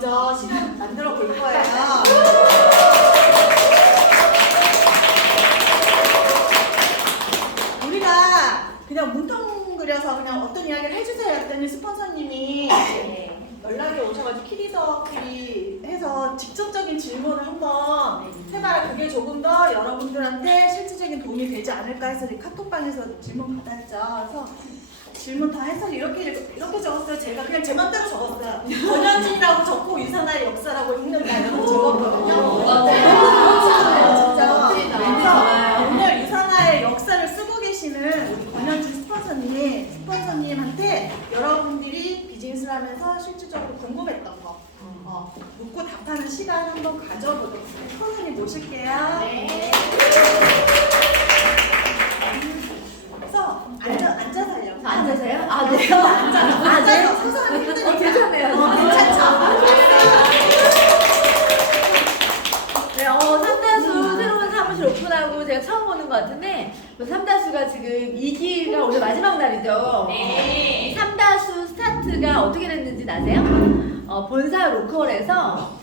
먼저 시간 만들어 볼 거예요. 우리가 그냥 문통그려서 그냥 어떤 이야기를 해주세요 했더니 스폰서님이 연락이 오셔가지고 키리더끼리 해서 직접적인 질문을 한번 해봐라. 그게 조금 더 여러분들한테 실질적인 도움이 되지 않을까 해서 카톡방에서 질문 받았죠. 그래서 질문 다 해서 이렇게 적었어요. 제가 그냥 제 맘대로 적었어요. 권현진이라고 적고 유산화의 역사라고 읽는다 이렇게 적었거든요. 진짜. 그래서 오늘 유산화의 역사를 쓰고 계시는 우리 권현진 스폰서님한테 여러분들이 비즈니스를 하면서 실질적으로 궁금했던 거 묻고 답하는 시간 한번 가져보도록 하겠습니다. 선생님 모실게요. 네. 그래서 앉아서 하려고. 앉아서요? 아, 네. 네요? 앉아서 선생님 힘드니까. 괜찮네요. 괜찮죠? 네, 삼다수 새로운 사무실 오픈하고 제가 처음 보는 것 같은데, 삼다수가 지금 2기가 오늘 마지막 날이죠. 네. 삼다수 스타트가 어떻게 됐는지 아세요? 본사 로컬에서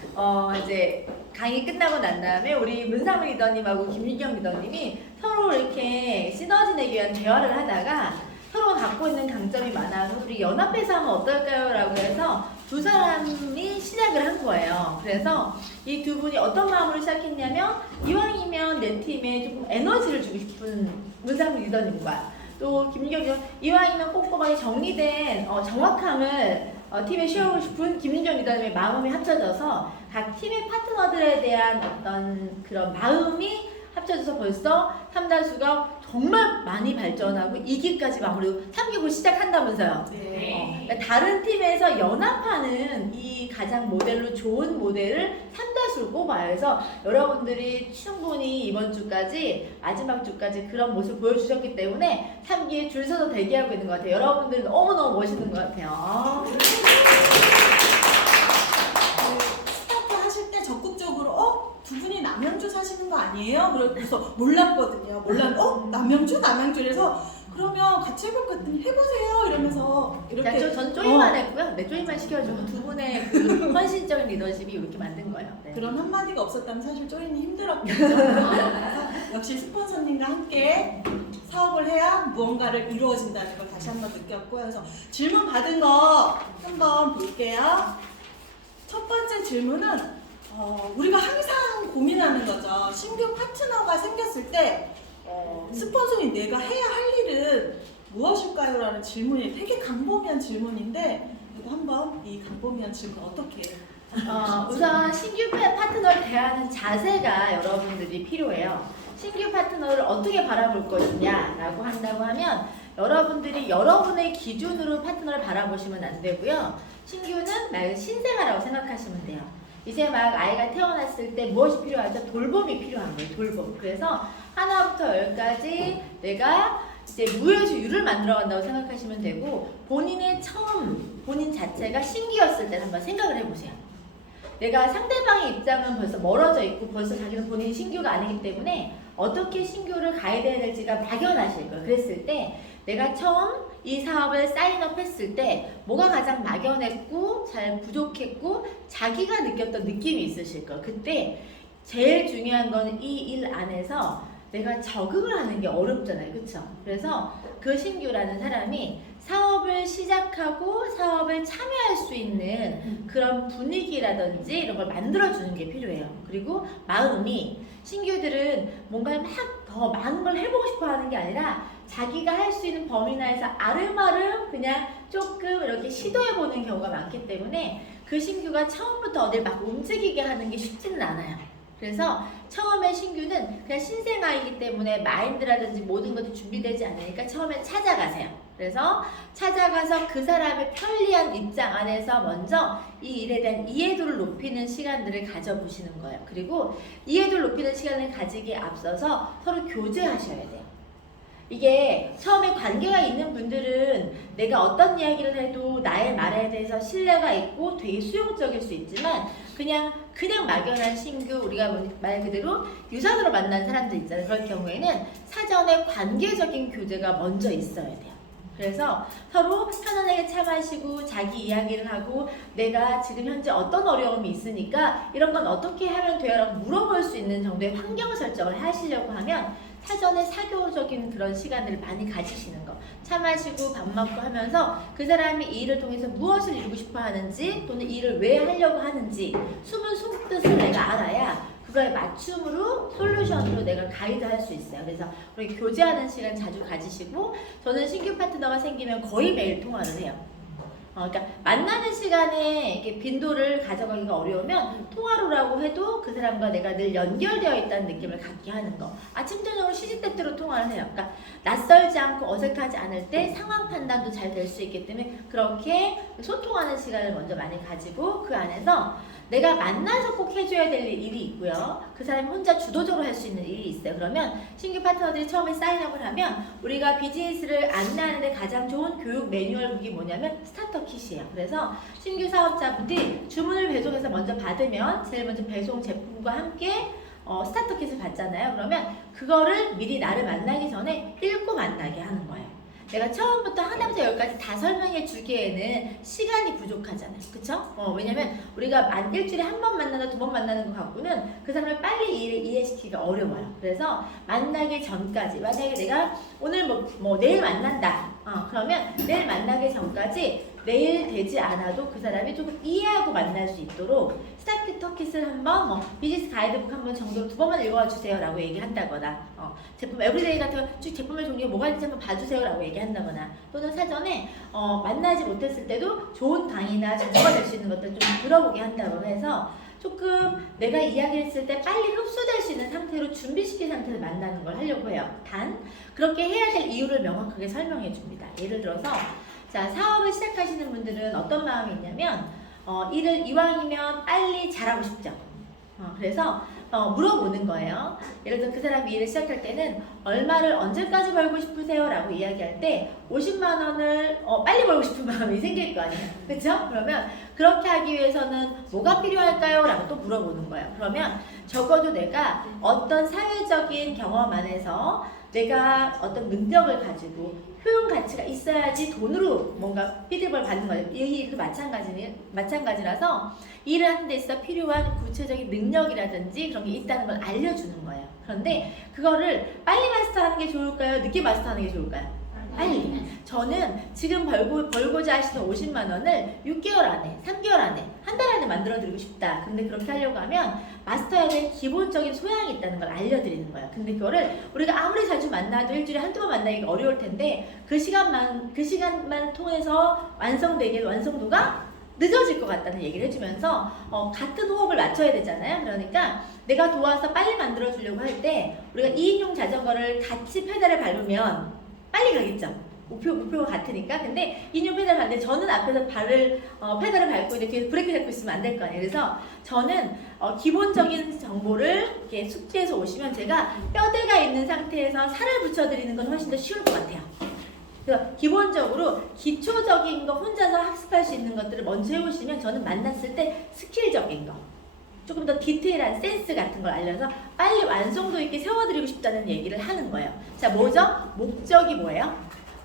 이제 강의 끝나고 난 다음에 우리 문상우 리더님하고 김윤경 리더님이 서로 이렇게 시너지 내기 위한 대화를 하다가 서로가 갖고 있는 강점이 많아서 우리 연합해서 하면 어떨까요? 라고 해서 두 사람이 시작을 한 거예요. 그래서 이 두 분이 어떤 마음으로 시작했냐면 이왕이면 내 팀에 조금 에너지를 주고 싶은 문상우 리더님과 또 김윤경 리더 이왕이면 꼼꼼하게 정리된 정확함을 팀에 씌우고 싶은 김윤경 리더님의 마음이 합쳐져서 각 팀의 파트너들에 대한 어떤 그런 마음이 합쳐져서 벌써 삼다수가 정말 많이 발전하고 2기까지 마무리고 3기 곧 시작한다면서요. 네. 그러니까 다른 팀에서 연합하는 이 가장 모델로 좋은 모델을 삼다수를 꼽아요. 그래서 여러분들이 충분히 이번 주까지 마지막 주까지 그런 모습 보여주셨기 때문에 3기에 줄 서서 대기하고 있는 것 같아요. 여러분들 너무너무 멋있는 것 같아요. 스타트 하실 때 적극적으로 두 분이 남양주 사시는 거 아니에요? 그래서 몰랐거든요. 남양주? 이래서 그러면 같이 해볼 것 같더니 해보세요 이러면서 이렇게 전 조인만 했고요. 네, 조인만 시켜주고 두 분의 그 헌신적인 리더십이 이렇게 만든 거예요. 네. 그런 한마디가 없었다면 사실 조인이 힘들었겠죠. 그래서 역시 스폰서님과 함께 사업을 해야 무언가를 이루어진다는 걸 다시 한번 느꼈고요. 그래서 질문 받은 거 한번 볼게요. 첫 번째 질문은 우리가 항상 고민하는 거죠. 신규 파트너가 생겼을 때 스폰서인 내가 해야 할 일은 무엇일까요? 라는 질문이 되게 광범위한 질문인데 이거 한번 이 광범위한 질문 어떻게 우선 신규 파트너를 대하는 자세가 여러분들이 필요해요. 신규 파트너를 어떻게 바라볼 것이냐라고 한다고 하면 여러분들이 여러분의 기준으로 파트너를 바라보시면 안 되고요. 신규는 말 신생아라고 생각하시면 돼요. 이제 막 아이가 태어났을 때 무엇이 필요하죠? 돌봄이 필요한 거예요. 돌봄. 그래서 하나부터 열까지 내가 이제 무효주유를 만들어 간다고 생각하시면 되고 본인의 본인 자체가 신규였을 때 한번 생각을 해보세요. 내가 상대방의 입장은 벌써 멀어져 있고 벌써 자기는 본인이 신규가 아니기 때문에 어떻게 신규를 가이드해야 될지가 막연하실 거예요. 그랬을 때 내가 처음 이 사업을 사인업 했을 때 뭐가 가장 막연했고 잘 부족했고 자기가 느꼈던 느낌이 있으실 거예요. 그때 제일 중요한 거는 이 일 안에서 내가 적응을 하는 게 어렵잖아요. 그쵸? 그래서 그 신규라는 사람이 사업을 시작하고 사업을 참여할 수 있는 그런 분위기라든지 이런 걸 만들어주는 게 필요해요. 그리고 마음이 신규들은 뭔가 막 더 많은 걸 해보고 싶어 하는 게 아니라 자기가 할 수 있는 범위 내에서 아름아름 그냥 조금 이렇게 시도해보는 경우가 많기 때문에 그 신규가 처음부터 어딜 막 움직이게 하는 게 쉽지는 않아요. 그래서 처음에 신규는 그냥 신생아이기 때문에 마인드라든지 모든 것이 준비되지 않으니까 처음에 찾아가세요. 그래서 찾아가서 그 사람의 편리한 입장 안에서 먼저 이 일에 대한 이해도를 높이는 시간들을 가져보시는 거예요. 그리고 이해도를 높이는 시간을 가지기에 앞서서 서로 교제하셔야 돼요. 이게 처음에 관계가 있는 분들은 내가 어떤 이야기를 해도 나의 말에 대해서 신뢰가 있고 되게 수용적일 수 있지만 그냥 막연한 신규 우리가 말 그대로 유선으로 만난 사람들 있잖아요. 그럴 경우에는 사전에 관계적인 교제가 먼저 있어야 돼요. 그래서 서로 편안하게 차 마시고 자기 이야기를 하고 내가 지금 현재 어떤 어려움이 있으니까 이런 건 어떻게 하면 돼요? 라고 물어볼 수 있는 정도의 환경 설정을 하시려고 하면 사전에 사교적인 그런 시간들을 많이 가지시는 거. 차 마시고 밥 먹고 하면서 그 사람이 이 일을 통해서 무엇을 이루고 싶어 하는지 또는 이 일을 왜 하려고 하는지 숨은 속뜻을 내가 알아야 그거에 맞춤으로 솔루션으로 내가 가이드할 수 있어요. 그래서 우리 교제하는 시간 자주 가지시고 저는 신규 파트너가 생기면 거의 매일 통화를 해요. 그러니까 만나는 시간에 이렇게 빈도를 가져가기가 어려우면 통화로라고 해도 그 사람과 내가 늘 연결되어 있다는 느낌을 갖게 하는 거. 아침 저녁으로 시시때때로 통화를 해요. 그러니까 낯설지 않고 어색하지 않을 때 상황 판단도 잘 될 수 있기 때문에 그렇게 소통하는 시간을 먼저 많이 가지고 그 안에서 내가 만나서 꼭 해줘야 될 일이 있고요. 그 사람이 혼자 주도적으로 할 수 있는 일이 있어요. 그러면 신규 파트너들이 처음에 사인업을 하면 우리가 비즈니스를 안내하는데 가장 좋은 교육 매뉴얼북이 뭐냐면 스타터 킷이에요. 그래서 신규 사업자분들이 주문을 배송해서 먼저 받으면 제일 먼저 배송 제품과 함께 스타터 킷을 받잖아요. 그러면 그거를 미리 나를 만나기 전에 읽고 만나게 하는 거예요. 내가 처음부터 하나부터 열까지 다 설명해 주기에는 시간이 부족하잖아요. 그쵸? 왜냐면 우리가 일주일에 한 번 만나나 두 번 만나는 것 갖고는 그 사람을 빨리 이해시키기가 어려워요. 그래서 만나기 전까지 만약에 내가 오늘 내일 만난다. 그러면 내일 만나기 전까지 내일 되지 않아도 그 사람이 조금 이해하고 만날 수 있도록 스타터 킷을 한번 비즈니스 가이드북 한 번 정도로 2번만 읽어와 주세요 라고 얘기한다거나 제품 에브리데이 같은 거 쭉 제품의 종류가 뭐가 있는지 한번 봐주세요 라고 얘기한다거나 또는 사전에 만나지 못했을 때도 좋은 강의나 정보가 될 수 있는 것들 좀 들어보게 한다거나 해서 조금 내가 이야기했을 때 빨리 흡수될 수 있는 상태로 준비시킨 상태를 만나는 걸 하려고 해요. 단 그렇게 해야 될 이유를 명확하게 설명해 줍니다. 예를 들어서 자, 사업을 시작하시는 분들은 어떤 마음이 있냐면 일을 이왕이면 빨리 잘하고 싶죠. 그래서 물어보는 거예요. 예를 들어 그 사람이 일을 시작할 때는 얼마를 언제까지 벌고 싶으세요? 라고 이야기할 때 50만 원을 빨리 벌고 싶은 마음이 생길 거 아니에요. 그렇죠? 그러면 그렇게 하기 위해서는 뭐가 필요할까요? 라고 또 물어보는 거예요. 그러면 적어도 내가 어떤 사회적인 경험 안에서 내가 어떤 능력을 가지고 효용 가치가 있어야지 돈으로 뭔가 피드백을 받는 거예요. 이 마찬가지라서 일을 하는 데 있어 필요한 구체적인 능력이라든지 그런 게 있다는 걸 알려주는 거예요. 그런데 그거를 빨리 마스터하는 게 좋을까요? 늦게 마스터하는 게 좋을까요? 빨리. 저는 지금 벌고자 하시는 50만 원을 6개월 안에, 3개월 안에, 한 달 안에 만들어드리고 싶다. 근데 그렇게 하려고 하면 마스터해야 될 기본적인 소양이 있다는 걸 알려드리는 거야. 근데 그거를 우리가 아무리 자주 만나도 일주일에 한두 번 만나기가 어려울 텐데 그 시간만 통해서 완성도가 늦어질 것 같다는 얘기를 해주면서 같은 호흡을 맞춰야 되잖아요. 그러니까 내가 도와서 빨리 만들어주려고 할 때 우리가 2인용 자전거를 같이 페달을 밟으면 빨리 가겠죠. 목표가 같으니까. 근데 2인용 페달 밟는데 저는 앞에서 페달을 밟고 있는데 뒤에서 브레이크 잡고 있으면 안 될 거 아니에요. 그래서 저는 기본적인 정보를 이렇게 숙지해서 오시면 제가 뼈대가 있는 상태에서 살을 붙여드리는 건 훨씬 더 쉬울 것 같아요. 그래서 기본적으로 기초적인 거 혼자서 학습할 수 있는 것들을 먼저 해보시면 저는 만났을 때 스킬적인 거 조금 더 디테일한 센스 같은 걸 알려서 빨리 완성도 있게 세워드리고 싶다는 얘기를 하는 거예요. 자, 뭐죠? 목적이 뭐예요?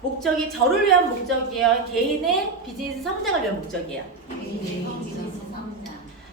목적이 저를 위한 목적이에요? 개인의 비즈니스 성장을 위한 목적이에요?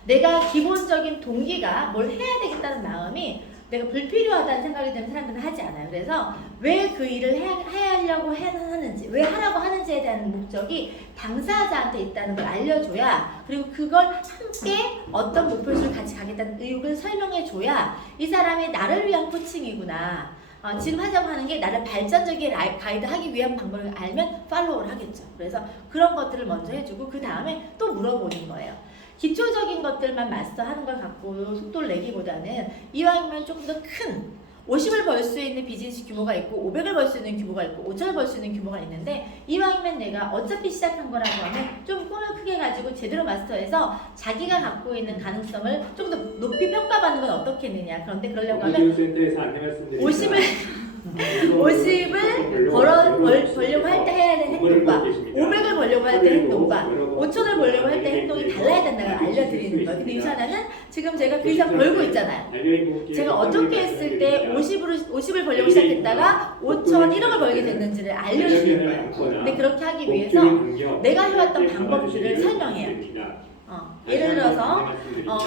내가 기본적인 동기가 뭘 해야 되겠다는 마음이 내가 불필요하다는 생각이 들면 사람들은 하지 않아요. 그래서 왜 그 일을 하려고 하는지, 왜 하라고 하는지에 대한 목적이 당사자한테 있다는 걸 알려줘야, 그리고 그걸 함께 어떤 목표를 같이 가겠다는 의욕을 설명해줘야 이 사람이 나를 위한 코칭이구나. 지금 하자고 하는 게 나를 발전적인 가이드하기 위한 방법을 알면 팔로우를 하겠죠. 그래서 그런 것들을 먼저 해주고 그 다음에 또 물어보는 거예요. 기초적인 것들만 마스터하는 걸 갖고 속도를 내기보다는 이왕이면 조금 더 큰 50을 벌 수 있는 비즈니스 규모가 있고 500을 벌 수 있는 규모가 있고 5천을 벌 수 있는 규모가 있는데 이왕이면 내가 어차피 시작한 거라고 하면 좀 꿈을 크게 가지고 제대로 마스터해서 자기가 갖고 있는 가능성을 좀 더 높이 평가받는 건 어떻겠느냐. 그런데 그러려고 하면 센터에서 안내 말씀드립니다. 50을 벌려고 할 때 해야 되는 행동과 500을 벌려고 할 때 행동과 5,000을 벌려고 할 때 행동이 달라야 된다는 걸 알려드리는 거예요. 근데 유산화는 지금 제가 그 이상 벌고 있잖아요. 제가 어떻게 했을 때 50을 벌려고 시작했다가 5,000, 1억을 벌게 됐는지를 알려주는 거예요. 근데 그렇게 하기 위해서 내가 해왔던 방법들을 설명해요. 예를 들어서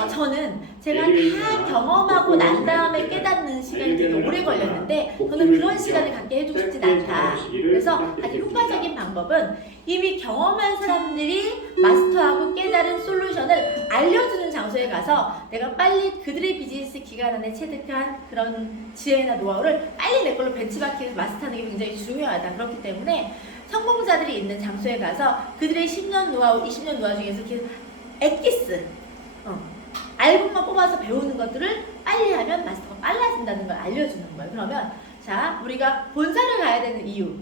저는 제가 다 경험하고 난 다음에 깨닫는 시간이 되게 오래 걸렸는데 저는 그런 시간을 갖게 해주고 싶진 않다. 그래서 아주 효과적인 방법은 이미 경험한 사람들이 마스터하고 깨달은 솔루션을 알려주는 장소에 가서 내가 빨리 그들의 비즈니스 기간 안에 체득한 그런 지혜나 노하우를 빨리 내 걸로 벤치마킹해서 마스터하는 게 굉장히 중요하다. 그렇기 때문에 성공자들이 있는 장소에 가서 그들의 10년 노하우, 20년 노하우 중에서 이렇게 엑기스 알고만 뽑아서 배우는 것들을 빨리 하면 마스터가 빨라진다는 걸 알려주는 거예요. 그러면 자, 우리가 본사를 가야 되는 이유,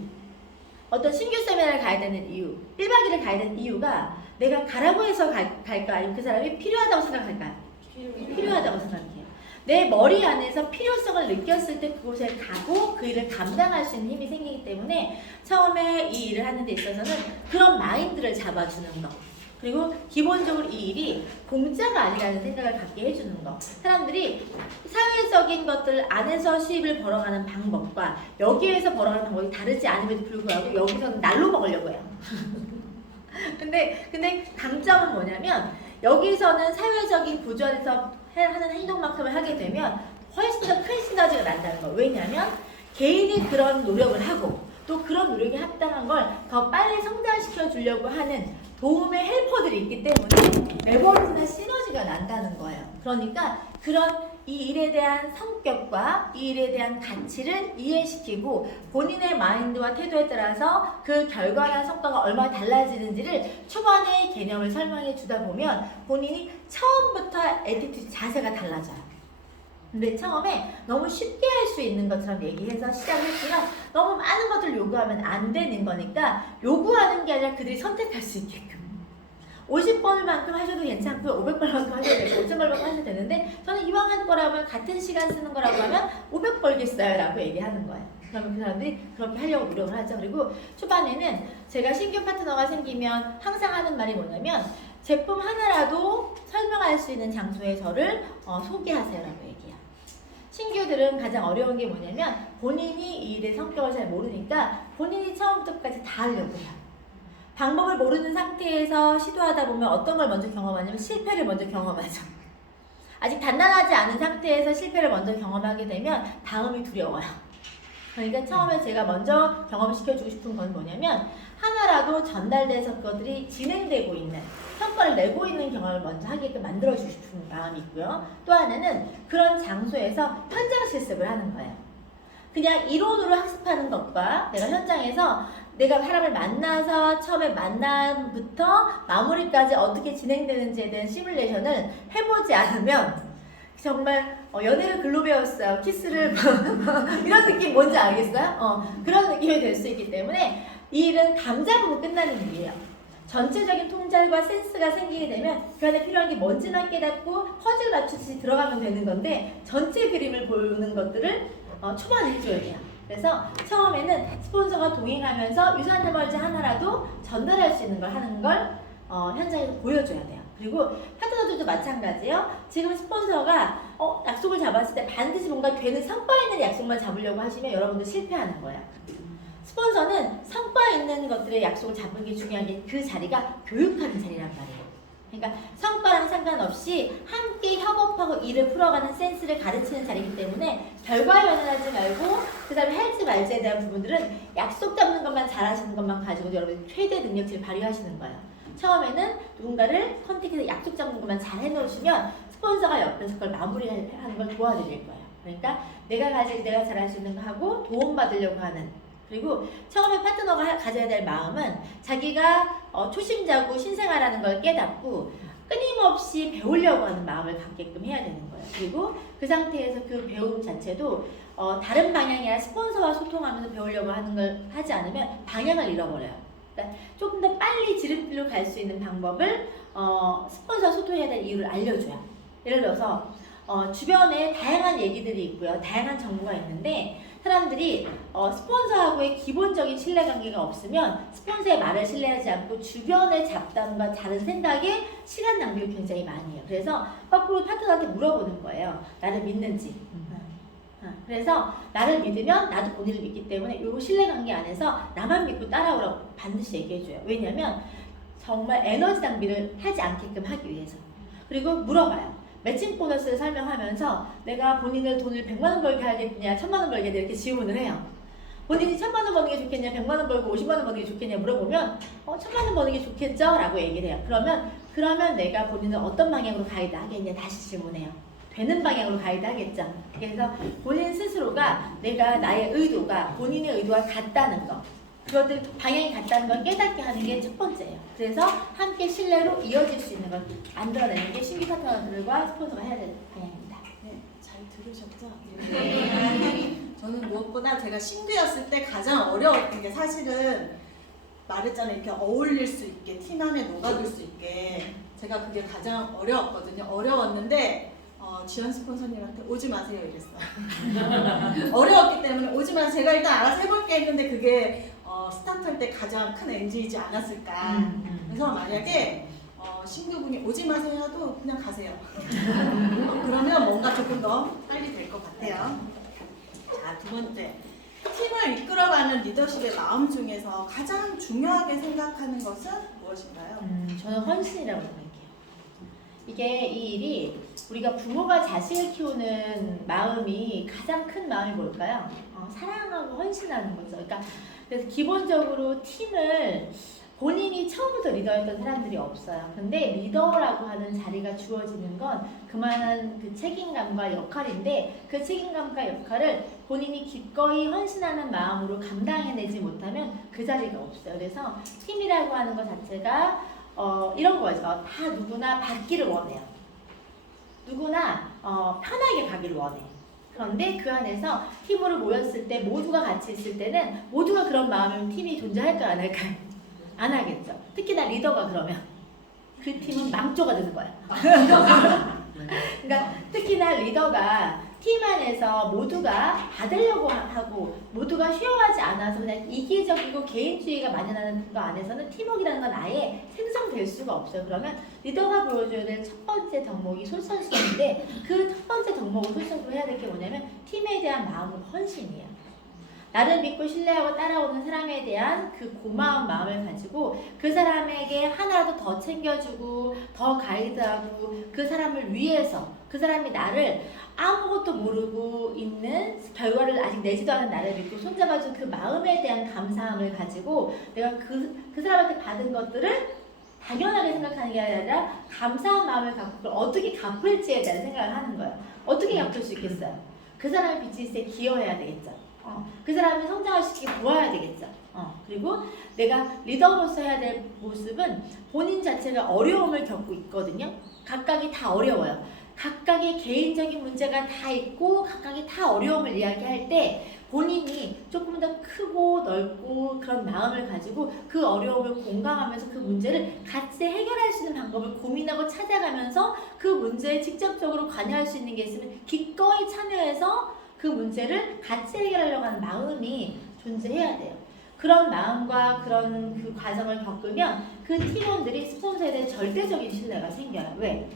어떤 신규 세미나를 가야 되는 이유, 1박 2일을 가야 되는 이유가 내가 가라고 해서 갈까? 아니면 그 사람이 필요하다고 생각할까요? 필요하다고 생각해요. 내 머리 안에서 필요성을 느꼈을 때 그곳에 가고 그 일을 감당할 수 있는 힘이 생기기 때문에 처음에 이 일을 하는 데 있어서는 그런 마인드를 잡아주는 거. 그리고 기본적으로 이 일이 공짜가 아니라는 생각을 갖게 해주는 거. 사람들이 사회적인 것들 안에서 수입을 벌어가는 방법과 여기에서 벌어가는 방법이 다르지 않음에도 불구하고 여기서는 날로 먹으려고 해요. 근데 강점은 뭐냐면 여기서는 사회적인 구조 안에서 하는 행동만큼을 하게 되면 훨씬 더 큰 시너지가 난다는 거예요. 왜냐하면 개인이 그런 노력을 하고 또 그런 노력이 합당한 걸 더 빨리 성장시켜 주려고 하는 도움의 헬퍼들이 있기 때문에 레버리지나 시너지가 난다는 거예요. 그러니까 그런 이 일에 대한 성격과 이 일에 대한 가치를 이해시키고 본인의 마인드와 태도에 따라서 그 결과나 성과가 얼마나 달라지는지를 초반에 개념을 설명해 주다 보면 본인이 처음부터 애티튜드 자세가 달라져요. 근데 처음에 너무 쉽게 할 수 있는 것처럼 얘기해서 시작을 했지만 너무 많은 것들을 요구하면 안 되는 거니까 요구하는 게 아니라 그들이 선택할 수 있게끔 50번만큼 하셔도 괜찮고 500번만큼 하셔도 되고 5,000번만큼 하셔도 되는데 저는 이왕 할 거라면 같은 시간 쓰는 거라고 하면 500 벌겠어요 라고 얘기하는 거예요. 그러면 그 사람들이 그렇게 하려고 노력을 하죠. 그리고 초반에는 제가 신규 파트너가 생기면 항상 하는 말이 뭐냐면 제품 하나라도 설명할 수 있는 장소에 저를 소개하세요 라고 얘기해요. 신규들은 가장 어려운 게 뭐냐면 본인이 이 일의 성격을 잘 모르니까 본인이 처음부터 끝까지 다 하려고 해요. 방법을 모르는 상태에서 시도하다 보면 어떤 걸 먼저 경험하냐면 실패를 먼저 경험하죠. 아직 단단하지 않은 상태에서 실패를 먼저 경험하게 되면 다음이 두려워요. 그러니까 처음에 제가 먼저 경험시켜주고 싶은 건 뭐냐면 하나라도 전달돼서 그것들이 진행되고 있는 성과를 내고 있는 경험을 먼저 하게끔 만들어주고 싶은 마음이 있고요. 또 하나는 그런 장소에서 현장 실습을 하는 거예요. 그냥 이론으로 학습하는 것과 내가 현장에서 내가 사람을 만나서 처음에 만남부터 마무리까지 어떻게 진행되는지에 대한 시뮬레이션을 해보지 않으면 정말 연애를 글로 배웠어요. 키스를 이런 느낌 뭔지 알겠어요? 그런 느낌이 될 수 있기 때문에 이 일은 감 잡으면 끝나는 일이에요. 전체적인 통찰과 센스가 생기게 되면 그 안에 필요한 게 뭔지만 깨닫고 퍼즐 맞추듯이 들어가면 되는 건데 전체 그림을 보는 것들을 초반에 해줘야 돼요. 그래서 처음에는 스폰서가 동행하면서 유산 멀지 하나라도 전달할 수 있는 걸 하는 걸 현장에서 보여줘야 돼요. 그리고 파트너들도 마찬가지예요. 지금 스폰서가 약속을 잡았을 때 반드시 뭔가 되는 성과 있는 약속만 잡으려고 하시면 여러분들 실패하는 거예요. 스폰서는 성과 있는 것들의 약속을 잡는 게 중요한 게 그 자리가 교육하는 자리란 말이에요. 그러니까 성과랑 상관없이 함께 협업하고 일을 풀어가는 센스를 가르치는 자리이기 때문에 결과에 연연하지 말고 그 다음에 할지 말지에 대한 부분들은 약속 잡는 것만 잘하시는 것만 가지고 여러분이 최대 능력치를 발휘하시는 거예요. 처음에는 누군가를 컨택해서 약속 잡는 것만 잘 해놓으시면 스폰서가 옆에서 그걸 마무리하는 걸 도와드릴 거예요. 그러니까 내가 잘할 수 있는 거 하고 도움받으려고 하는, 그리고 처음에 파트너가 가져야 될 마음은 자기가 초심자고 신생아라는 걸 깨닫고 끊임없이 배우려고 하는 마음을 갖게끔 해야 되는 거예요. 그리고 그 상태에서 그 배움 자체도 다른 방향이 아니라 스폰서와 소통하면서 배우려고 하는 걸 하지 않으면 방향을 잃어버려요. 그러니까 조금 더 빨리 지름길로 갈 수 있는 방법을 스폰서와 소통해야 될 이유를 알려줘요. 예를 들어서 주변에 다양한 얘기들이 있고요. 다양한 정보가 있는데 사람들이 스폰서하고의 기본적인 신뢰관계가 없으면 스폰서의 말을 신뢰하지 않고 주변의 잡담과 다른 생각에 시간 낭비를 굉장히 많이 해요. 그래서 거꾸로 파트너한테 물어보는 거예요. 나를 믿는지. 그래서 나를 믿으면 나도 본인을 믿기 때문에 이 신뢰관계 안에서 나만 믿고 따라오라고 반드시 얘기해줘요. 왜냐면 정말 에너지 낭비를 하지 않게끔 하기 위해서. 그리고 물어봐요. 매칭 보너스를 설명하면서 내가 본인을 돈을 100만 원 벌게 하겠냐 1000만 원 벌게 하겠냐 이렇게 질문을 해요. 본인이 1000만 원 버는 게 좋겠냐 100만 원 벌고 50만 원 버는 게 좋겠냐 물어보면 1000만 원 버는 게 좋겠죠? 라고 얘기를 해요. 그러면 내가 본인은 어떤 방향으로 가이드 하겠냐 다시 질문해요. 되는 방향으로 가이드 하겠죠. 그래서 본인 스스로가 내가 나의 의도가 본인의 의도와 같다는 거 그것들 방향이 같다는 걸 깨닫게 하는 게 첫 번째예요. 그래서 함께 신뢰로 이어질 수 있는 걸 만들어내는 게 신규 파트너들과 스폰서가 해야 되는 방향입니다. 네, 잘 들으셨죠? 네. 저는 무엇보다 제가 신규였을 때 가장 어려웠던 게 사실은 말했잖아요. 이렇게 어울릴 수 있게 팀 안에 녹아들 수 있게 제가 그게 가장 어려웠거든요. 어려웠는데 지연 스폰서님한테 오지 마세요 이랬어요. 어려웠기 때문에 오지 마세요. 제가 일단 알아서 해볼게 했는데 그게 스타트할 때 가장 큰 NG이지 않았을까. 그래서 만약에 신규분이 오지 마세요 해도 그냥 가세요. 그러면 뭔가 조금 더 빨리 될 것 같아요. 자, 두 번째. 팀을 이끌어가는 리더십의 마음 중에서 가장 중요하게 생각하는 것은 무엇인가요? 저는 헌신이라고 생각해요. 이게 이 일이 우리가 부모가 자식을 키우는 마음이 가장 큰 마음이 뭘까요? 사랑하고 헌신하는 거죠. 그러니까 그래서 기본적으로 팀을 본인이 처음부터 리더였던 사람들이 없어요. 근데 리더라고 하는 자리가 주어지는 건 그만한 그 책임감과 역할인데 그 책임감과 역할을 본인이 기꺼이 헌신하는 마음으로 감당해내지 못하면 그 자리가 없어요. 그래서 팀이라고 하는 것 자체가 이런 거죠. 다 누구나 받기를 원해요. 누구나 편하게 가기를 원해. 그런데 그 안에서 팀으로 모였을 때 모두가 같이 있을 때는 모두가 그런 마음이면 팀이 존재할까요? 안 할까요? 안 하겠죠. 특히나 리더가 그러면 그 팀은 망조가 되는 거야. 그러니까 특히나 리더가 팀 안에서 모두가 받으려고 하고 모두가 쉐어하지 않아서 그냥 이기적이고 개인주의가 만연하는 거 안에서는 팀워크라는 건 아예 생성될 수가 없어요. 그러면 리더가 보여줘야 될 첫 번째 덕목이 솔선수범인데 그 첫 번째 덕목을 솔선수범 해야 될 게 뭐냐면 팀에 대한 마음의 헌신이에요. 나를 믿고 신뢰하고 따라오는 사람에 대한 그 고마운 마음을 가지고 그 사람에게 하나라도 더 챙겨주고 더 가이드하고 그 사람을 위해서 그 사람이 나를 아무것도 모르고 있는 결과를 아직 내지도 않은 나를 믿고 손잡아준 그 마음에 대한 감사함을 가지고 내가 그 사람한테 받은 것들을 당연하게 생각하는 게 아니라 감사한 마음을 갖고 그걸 어떻게 갚을지에 대한 생각을 하는 거예요. 어떻게 갚을 수 있겠어요? 그 사람의 비즈니스에 기여해야 되겠죠. 그 사람을 성장을 시키고 도와야 되겠죠. 그리고 내가 리더로서 해야 될 모습은 본인 자체가 어려움을 겪고 있거든요. 각각이 다 어려워요. 각각의 개인적인 문제가 다 있고 각각이 다 어려움을 이야기할 때 본인이 조금 더 크고 넓고 그런 마음을 가지고 그 어려움을 공감하면서 그 문제를 같이 해결할 수 있는 방법을 고민하고 찾아가면서 그 문제에 직접적으로 관여할 수 있는 게 있으면 기꺼이 참여해서 그 문제를 같이 해결하려고 하는 마음이 존재해야 돼요. 그런 마음과 그런 그 과정을 겪으면 그 팀원들이 스폰서에 대한 절대적인 신뢰가 생겨요. 왜?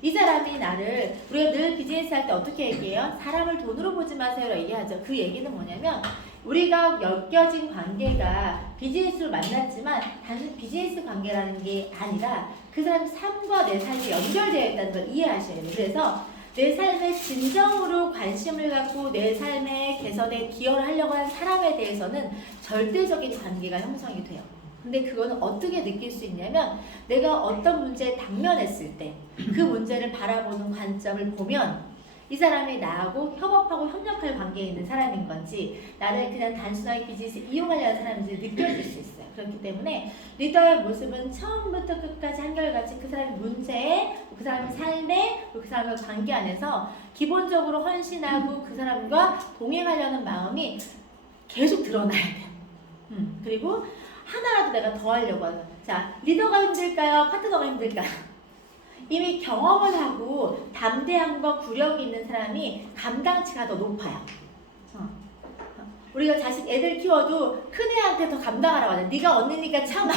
이 사람이 나를 우리가 늘 비즈니스 할 때 어떻게 얘기해요? 사람을 돈으로 보지 마세요라고 얘기하죠. 그 얘기는 뭐냐면 우리가 엮여진 관계가 비즈니스로 만났지만 단순히 비즈니스 관계라는 게 아니라 그 사람 삶과 내 삶이 연결되어 있다는 걸 이해하셔야 돼요. 그래서 내 삶에 진정으로 관심을 갖고 내 삶의 개선에 기여를 하려고 하는 사람에 대해서는 절대적인 관계가 형성이 돼요. 근데 그거는 어떻게 느낄 수 있냐면 내가 어떤 문제에 당면했을 때 그 문제를 바라보는 관점을 보면 이 사람이 나하고 협업하고 협력할 관계에 있는 사람인 건지 나를 그냥 단순하게 비즈니스 이용하려는 사람인지 느껴질 수 있어요. 그렇기 때문에 리더의 모습은 처음부터 끝까지 한결같이 그 사람의 문제에 그 사람의 삶에 그 사람의 관계 안에서 기본적으로 헌신하고 그 사람과 동행하려는 마음이 계속 드러나야 돼요. 그리고 하나라도 내가 더 하려고 하는. 자, 리더가 힘들까요? 파트너가 힘들까요? 이미 경험을 하고 담대함과 구력이 있는 사람이 감당치가 더 높아요. 우리가 자식 애들 키워도 큰 애한테 더 감당하라고 하잖아. 네가 언니니까 참아.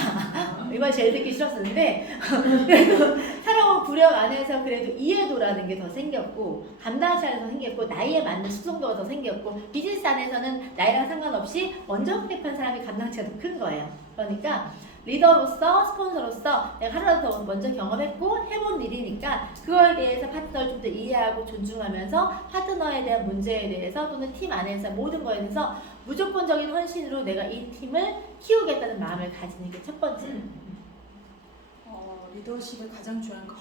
이 말 제일 듣기 싫었었는데 그래도 살아온 구력 안에서 그래도 이해도라는 게 더 생겼고 감당하는 더 생겼고 나이에 맞는 수성도가 더 생겼고 비즈니스 안에서는 나이랑 상관없이 먼저 선택한 사람이 감당치가 더 큰 거예요. 그러니까 리더로서 스폰서로서 내가 하루라도 더 먼저 경험했고 해본 일이니까 그거에 대해서 파트너를 좀 더 이해하고 존중하면서 파트너에 대한 문제에 대해서 또는 팀 안에서 모든 거에 대해서 무조건적인 헌신으로 내가 이 팀을 키우겠다는 마음을 가지는 게 첫 번째. 리더십의 가장 중요한 거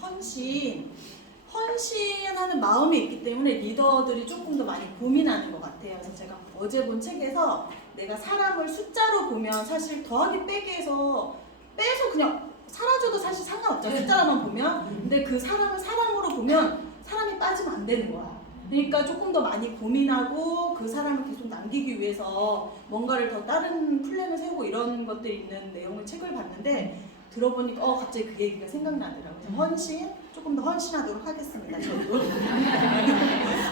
헌신하는 마음이 있기 때문에 리더들이 조금 더 많이 고민하는 것 같아요. 그래서 제가 어제 본 책에서 내가 사람을 숫자로 보면 사실 더하기 빼기에서 빼서 그냥 사라져도 사실 상관없죠. 숫자로만 보면. 근데 그 사람을 사람으로 보면 사람이 빠지면 안 되는 거야. 그러니까 조금 더 많이 고민하고 그 사람을 계속 남기기 위해서 뭔가를 더 다른 플랜을 세우고 이런 것들이 있는 내용의 책을 봤는데 들어보니까 갑자기 그 얘기가 생각나더라고요. 조금 더 헌신하도록 하겠습니다. 저도.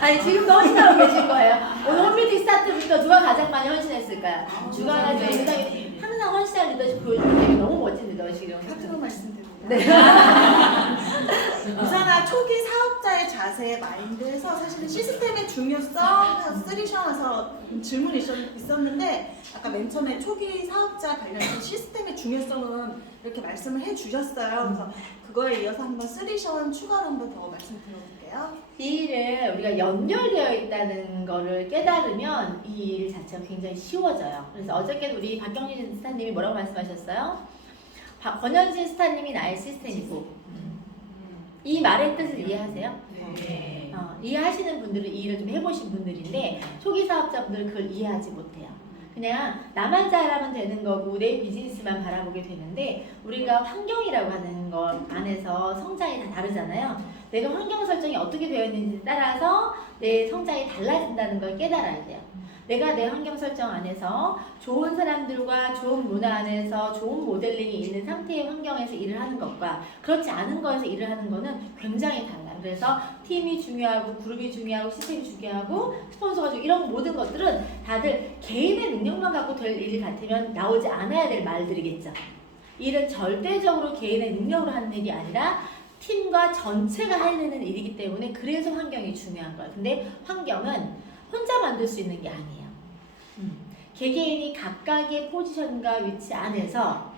아니 지금도 헌신하고 계신 거예요. 오늘 홈미팅 스타트부터 누가 가장 많이 헌신했을까요? 주관아 굉장히 항상 헌신한 리더십 보여주는 게 너무 멋진 리더십이라고 파트너 말씀드립니다. 네. 우선아 초기 사업자의 자세 마인드에서 사실은 시스템의 중요성 쓰리셔서 질문이 있었는데 아까 맨 처음에 초기 사업자 관련해서 시스템의 중요성은 이렇게 말씀을 해주셨어요. 그래서 그거에 이어서 한번 쓰리션 추가로 한번 더 말씀드려볼게요. 이 일을 우리가 연결되어 있다는 거를 깨달으면 이 일 자체가 굉장히 쉬워져요. 그래서 어저께도 우리 박경진 스타님이 뭐라고 말씀하셨어요? 권현진 스타님이 나의 시스템이고 이 말의 뜻을 이해하세요? 네. 이해하시는 분들은 이 일을 좀 해보신 분들인데 초기 사업자분들은 그걸 이해하지 못해요. 그냥 나만 잘하면 되는 거고 내 비즈니스만 바라보게 되는데 우리가 환경이라고 하는 것 안에서 성장이 다 다르잖아요. 내가 환경 설정이 어떻게 되어 있는지 따라서 내 성장이 달라진다는 걸 깨달아야 돼요. 내가 내 환경 설정 안에서 좋은 사람들과 좋은 문화 안에서 좋은 모델링이 있는 상태의 환경에서 일을 하는 것과 그렇지 않은 거에서 일을 하는 거는 굉장히 달라요. 그래서 팀이 중요하고 그룹이 중요하고 시스템이 중요하고 스폰서가 중요하고 이런 모든 것들은 다들 개인의 능력만 갖고 될 일 같으면 나오지 않아야 될 말들이겠죠. 일은 절대적으로 개인의 능력으로 하는 일이 아니라 팀과 전체가 해내는 일이기 때문에 그래서 환경이 중요한 거예요. 근데 환경은 혼자 만들 수 있는 게 아니에요. 개개인이 각각의 포지션과 위치 안에서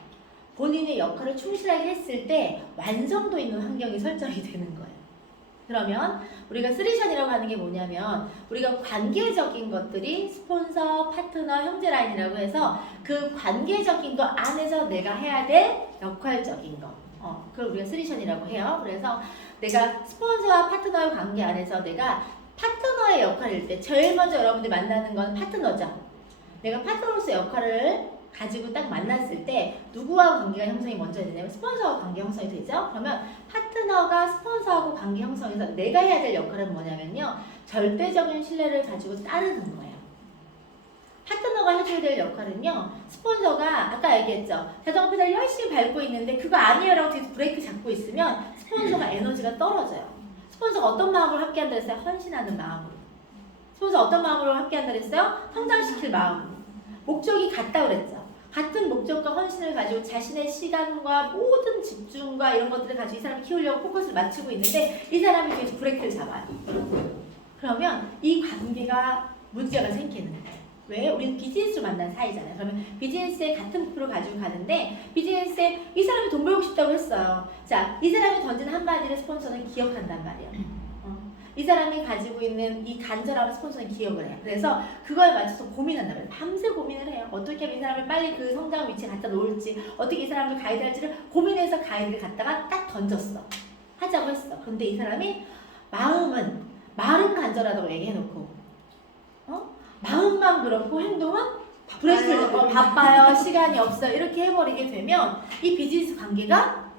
본인의 역할을 충실하게 했을 때 완성도 있는 환경이 설정이 되는 거예요. 그러면 우리가 쓰리션이라고 하는 게 뭐냐면 우리가 관계적인 것들이 스폰서, 파트너, 형제 라인이라고 해서 그 관계적인 것 안에서 내가 해야 될 역할적인 거 그걸 우리가 쓰리션이라고 해요. 그래서 내가 스폰서와 파트너의 관계 안에서 내가 파트너의 역할일 때 제일 먼저 여러분들 만나는 건 파트너죠. 내가 파트너로서 역할을 가지고 딱 만났을 때 누구와 관계가 형성이 먼저 되냐면 스폰서와 관계 형성이 되죠. 그러면 파트너가 스폰서하고 관계 형성에서 내가 해야 될 역할은 뭐냐면요. 절대적인 신뢰를 가지고 따르는 거예요. 파트너가 해줘야 될 역할은요. 스폰서가 아까 얘기했죠. 자전거 페달 열심히 밟고 있는데 그거 아니에요 라고 뒤에서 브레이크 잡고 있으면 스폰서가 에너지가 떨어져요. 스폰서가 어떤 마음으로 함께한다 했어요? 헌신하는 마음으로. 스폰서 어떤 마음으로 함께한다 했어요? 성장시킬 마음으로. 목적이 같다 그랬죠. 같은 목적과 헌신을 가지고 자신의 시간과 모든 집중과 이런 것들을 가지고 이 사람을 키우려고 포커스를 맞추고 있는데 이 사람이 뒤에서 브레이크를 잡아요. 그러면 이 관계가 문제가 생기는 거예요. 왜? 우리는 비즈니스로 만난 사이잖아요. 그러면 비즈니스에 같은 목표를 가지고 가는데 비즈니스에 이 사람이 돈 벌고 싶다고 했어요. 자, 이 사람이 던진 한마디를 스폰서는 기억한단 말이에요. 이 사람이 가지고 있는 이 간절함을 스폰서는 기억을 해요. 그래서 그거에 맞춰서 고민한단 말이에요. 밤새 고민을 해요. 어떻게 하면 이 사람을 빨리 그 성장 위치에 갖다 놓을지 어떻게 이 사람을 가이드할지를 고민해서 가이드를 갖다가 딱 던졌어. 하자고 했어. 그런데 이 사람이 말은 간절하다고 얘기해놓고 마음만 그렇고 행동은 브레이크를 바빠요. 시간이 없어. 이렇게 해버리게 되면 이 비즈니스 관계가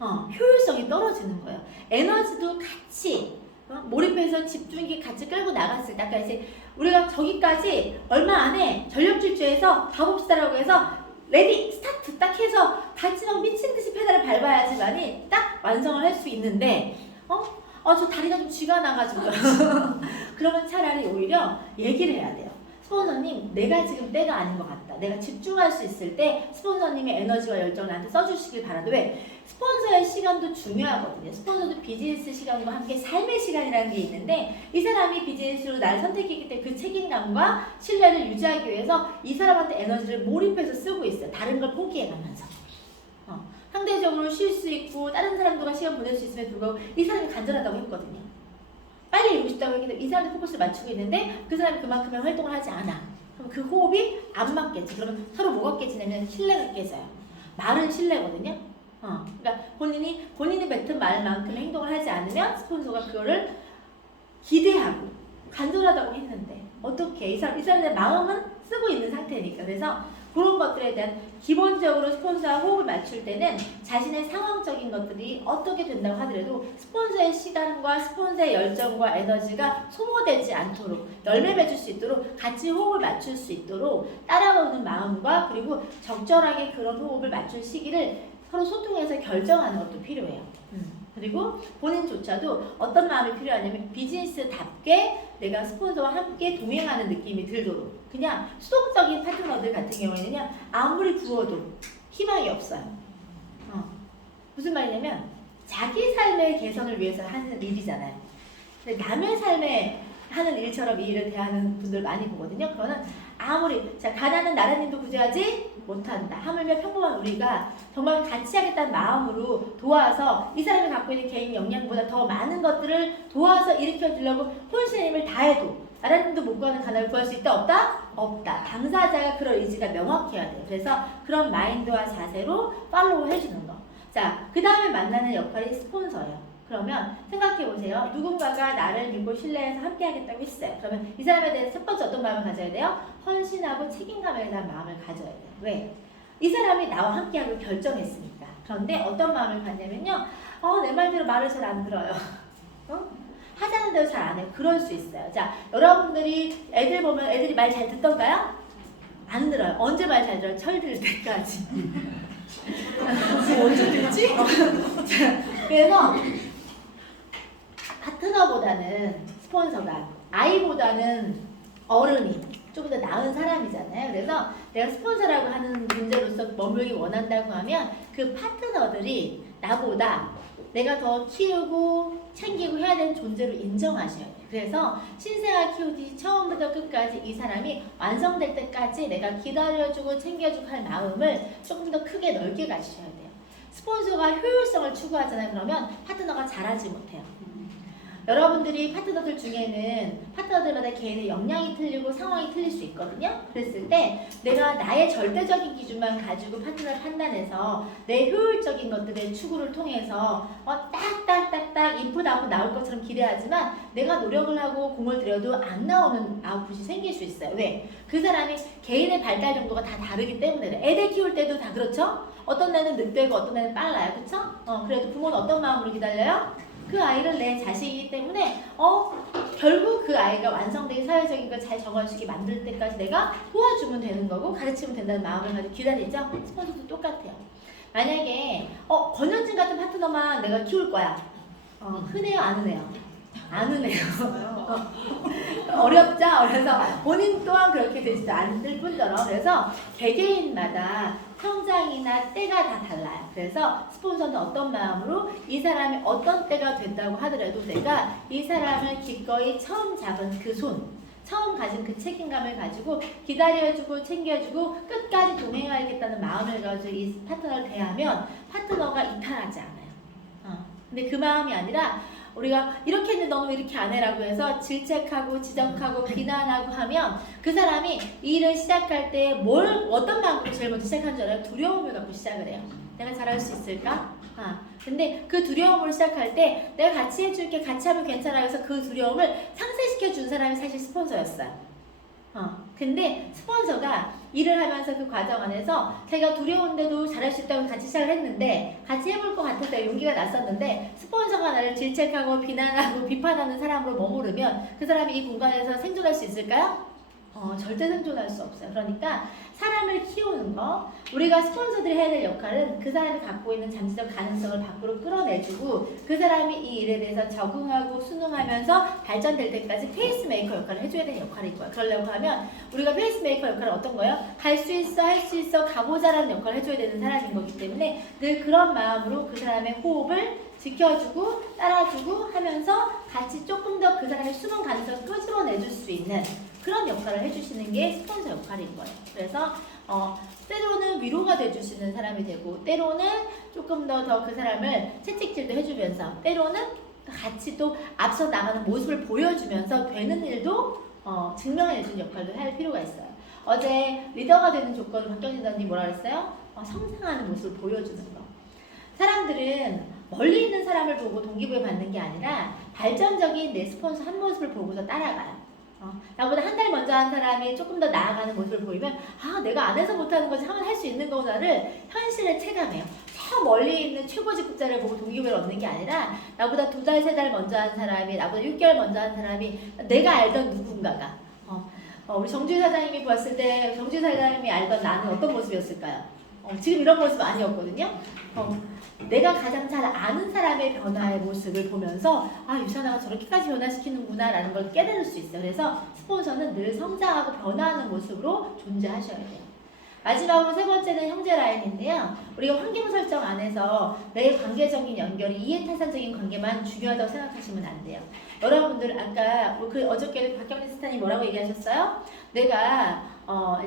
효율성이 떨어지는 거예요. 에너지도 같이 몰입해서 집중이 같이 끌고 나갔을 때 아까 이제 우리가 저기까지 얼마 안에 전력질주에서 가봅시다라고 해서 레디 스타트 딱 해서 같이 막 미친듯이 페달을 밟아야지만이 딱 완성을 할 수 있는데 저 다리가 좀 쥐가 나가지고 그러면 차라리 오히려 얘기를 해야 돼요. 스폰서님, 내가 지금 때가 아닌 것 같다. 내가 집중할 수 있을 때 스폰서님의 에너지와 열정을 나한테 써주시길 바라는데, 왜? 스폰서의 시간도 중요하거든요. 스폰서도 비즈니스 시간과 함께 삶의 시간이라는 게 있는데, 이 사람이 비즈니스로 나를 선택했기 때문에 그 책임감과 신뢰를 유지하기 위해서 이 사람한테 에너지를 몰입해서 쓰고 있어요. 다른 걸 포기해가면서. 상대적으로 쉴 수 있고 다른 사람들과 시간 보낼 수 있음에도 불구하고 이 사람이 간절하다고 했거든요. 빨리 이루고 싶다고 했기 때문에 이 사람한테 포커스를 맞추고 있는데 그 사람이 그만큼의 활동을 하지 않아. 그럼 그 호흡이 안 맞겠지. 그러면 서로 뭐가 깨지냐면 신뢰가 깨져요. 말은 신뢰거든요. 그러니까 본인이 뱉은 말만큼의 행동을 하지 않으면 스폰서가 그거를 기대하고 간절하다고 했는데 어떻게 이 사람의 마음은 쓰고 있는 상태니까. 그래서 그런 것들에 대한 기본적으로 스폰서와 호흡을 맞출 때는 자신의 상황적인 것들이 어떻게 된다고 하더라도 스폰서의 시간과 스폰서의 열정과 에너지가 소모되지 않도록 열매 맺을 수 있도록 같이 호흡을 맞출 수 있도록 따라오는 마음과 그리고 적절하게 그런 호흡을 맞출 시기를 서로 소통해서 결정하는 것도 필요해요. 그리고 본인조차도 어떤 마음이 필요하냐면 비즈니스답게 내가 스폰서와 함께 동행하는 느낌이 들도록. 그냥 수동적인 파트너들 같은 경우에는요, 아무리 구워도 희망이 없어요. 무슨 말이냐면 자기 삶의 개선을 위해서 하는 일이잖아요. 근데 남의 삶에 하는 일처럼 이 일을 대하는 분들 많이 보거든요. 그거는 아무리 가난한 나라님도 구제하지 못한다. 하물며 평범한 우리가 정말 같이 하겠다는 마음으로 도와서 이 사람이 갖고 있는 개인 역량보다 더 많은 것들을 도와서 일으켜주려고 혼신의 힘을 다해도 나라님도 못 구하는 가난을 구할 수 있다? 없다? 없다. 당사자가 그런 의지가 명확해야 돼요. 그래서 그런 마인드와 자세로 팔로우 해주는 거. 자, 그 다음에 만나는 역할이 스폰서예요. 그러면 생각해보세요. 누군가가 나를 믿고 신뢰해서 함께 하겠다고 했어요. 그러면 이 사람에 대해서 첫 번째 어떤 마음을 가져야 돼요? 헌신하고 책임감에 대한 마음을 가져야 돼요. 왜? 이 사람이 나와 함께 하기로 결정했으니까. 그런데 어떤 마음을 갖냐면요. 내 말대로 말을 잘 안 들어요. 하자는 대로 잘 안 해요. 그럴 수 있어요. 자, 여러분들이 애들 보면 애들이 말 잘 듣던가요? 안 들어요. 언제 말 잘 들어요? 철 들 때까지. 언제 들지? 그래서 파트너보다는 스폰서가 아이보다는 어른이 조금 더 나은 사람이잖아요. 그래서 내가 스폰서라고 하는 문제로서 머물기 원한다고 하면 그 파트너들이 나보다 내가 더 키우고 챙기고 해야 되는 존재로 인정하셔야 돼요. 그래서 신생아 키우듯이 처음부터 끝까지 이 사람이 완성될 때까지 내가 기다려주고 챙겨주고 할 마음을 조금 더 크게 넓게 가지셔야 돼요. 스폰서가 효율성을 추구하잖아요. 그러면 파트너가 잘하지 못해요. 여러분들이 파트너들 중에는 파트너들마다 개인의 역량이 틀리고 상황이 틀릴 수 있거든요. 그랬을 때 내가 나의 절대적인 기준만 가지고 파트너를 판단해서 내 효율적인 것들의 추구를 통해서 딱딱딱딱 인풋 아웃풋 나올 것처럼 기대하지만 내가 노력을 하고 공을 들여도 안 나오는 아웃풋이 생길 수 있어요. 왜? 그 사람이 개인의 발달 정도가 다 다르기 때문에. 애들 키울 때도 다 그렇죠? 어떤 애는 늑대고 어떤 애는 빨라요. 그렇죠? 그래도 부모는 어떤 마음으로 기다려요? 그 아이를 내 자식이기 때문에 결국 그 아이가 완성되게 사회적인 걸 잘 적응할 수 있게 만들 때까지 내가 도와주면 되는 거고 가르치면 된다는 마음을 가지고 기다리죠. 스폰서도 똑같아요. 만약에 권현진 같은 파트너만 내가 키울 거야. 흔해요? 안 흔해요? 안 흔해요. 어렵죠? 그래서 본인 또한 그렇게 되지도 않을 뿐더러 그래서 개개인마다 성장이나 때가 다 달라요. 그래서 스폰서는 어떤 마음으로 이 사람이 어떤 때가 된다고 하더라도 내가 이 사람을 기꺼이 처음 잡은 그 처음 가진 그 책임감을 가지고 기다려주고 챙겨주고 끝까지 동행하겠다는 마음을 가지고 이 파트너를 대하면 파트너가 이탈하지 않아요. 근데 그 마음이 아니라 우리가 이렇게 했는데 너는 왜 이렇게 안 해라고 해서 질책하고 지적하고 비난하고 하면 그 사람이 이 일을 시작할 때 어떤 마음으로 제일 먼저 시작한 줄 알아요? 두려움을 갖고 시작을 해요. 내가 잘할 수 있을까? 근데 그 두려움으로 시작할 때 내가 같이 해줄게, 같이 하면 괜찮아 해서 그 두려움을 상쇄시켜 준 사람이 사실 스폰서였어요. 근데 스폰서가 일을 하면서 그 과정 안에서 자기가 두려운데도 잘할 수 있다고 같이 시작을 했는데 같이 해볼 것 같았다 용기가 났었는데 스폰서가 나를 질책하고 비난하고 비판하는 사람으로 머무르면 그 사람이 이 공간에서 생존할 수 있을까요? 절대 생존할 수 없어요. 그러니까 사람을 키우는 거, 우리가 스폰서들이 해야 될 역할은 그 사람이 갖고 있는 잠재적 가능성을 밖으로 끌어내주고 그 사람이 이 일에 대해서 적응하고 순응하면서 발전될 때까지 페이스메이커 역할을 해줘야 되는 역할인 거예요. 그러려고 하면 우리가 페이스메이커 역할은 어떤 거예요? 할 수 있어, 할 수 있어, 가보자라는 역할을 해줘야 되는 사람인 거기 때문에 늘 그런 마음으로 그 사람의 호흡을 지켜주고 따라주고 하면서 같이 조금 더 그 사람의 숨은 가능성을 끄집어내줄 수 있는 그런 역할을 해주시는 게 스폰서 역할인 거예요. 그래서 때로는 위로가 돼주시는 사람이 되고 때로는 조금 더 그 사람을 채찍질도 해주면서 때로는 같이 또 앞서 나가는 모습을 보여주면서 되는 일도 증명해주는 역할도 할 필요가 있어요. 어제 리더가 되는 조건을 박경진 단장님 뭐라 그랬어요? 성장하는 모습을 보여주는 거. 사람들은 멀리 있는 사람을 보고 동기부여 받는 게 아니라 발전적인 내 스폰서 한 모습을 보고서 따라가요. 나보다 한 달 먼저 한 사람이 조금 더 나아가는 모습을 보이면 내가 안에서 못하는 것이 하면 할 수 있는 거구나를 현실을 체감해요. 저 멀리 있는 최고 직급자를 보고 동기부여를 얻는 게 아니라 나보다 2달, 3달 먼저 한 사람이 나보다 6개월 먼저 한 사람이 내가 알던 누군가가 우리 정주희 사장님이 봤을 때 정주희 사장님이 알던 나는 어떤 모습이었을까요? 지금 이런 모습 아니었거든요. 내가 가장 잘 아는 사람의 변화의 모습을 보면서 유산아가 저렇게까지 변화시키는구나 라는 걸 깨달을 수 있어요. 그래서 스폰서는 늘 성장하고 변화하는 모습으로 존재하셔야 돼요. 마지막으로 세 번째는 형제 라인인데요. 우리가 환경 설정 안에서 내 관계적인 연결이 이해타산적인 관계만 중요하다고 생각하시면 안 돼요. 여러분들 아까 어저께 박경진 스타님 뭐라고 얘기하셨어요? 내가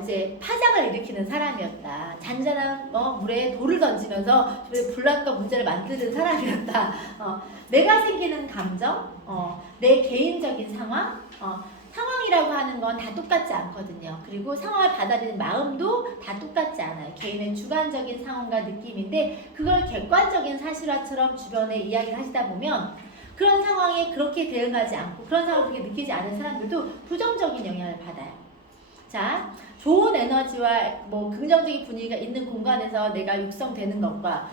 이제 파장을 일으키는 사람이었다. 잔잔한 물에 돌을 던지면서 분란과 문제를 만드는 사람이었다. 내가 생기는 감정, 내 개인적인 상황, 상황이라고 하는 건 다 똑같지 않거든요. 그리고 상황을 받아들이는 마음도 다 똑같지 않아요. 개인의 주관적인 상황과 느낌인데 그걸 객관적인 사실화처럼 주변에 이야기를 하시다 보면 그런 상황에 그렇게 대응하지 않고 그런 상황을 그렇게 느끼지 않은 사람들도 부정적인 영향을 받아요. 자, 좋은 에너지와 긍정적인 분위기가 있는 공간에서 내가 육성되는 것과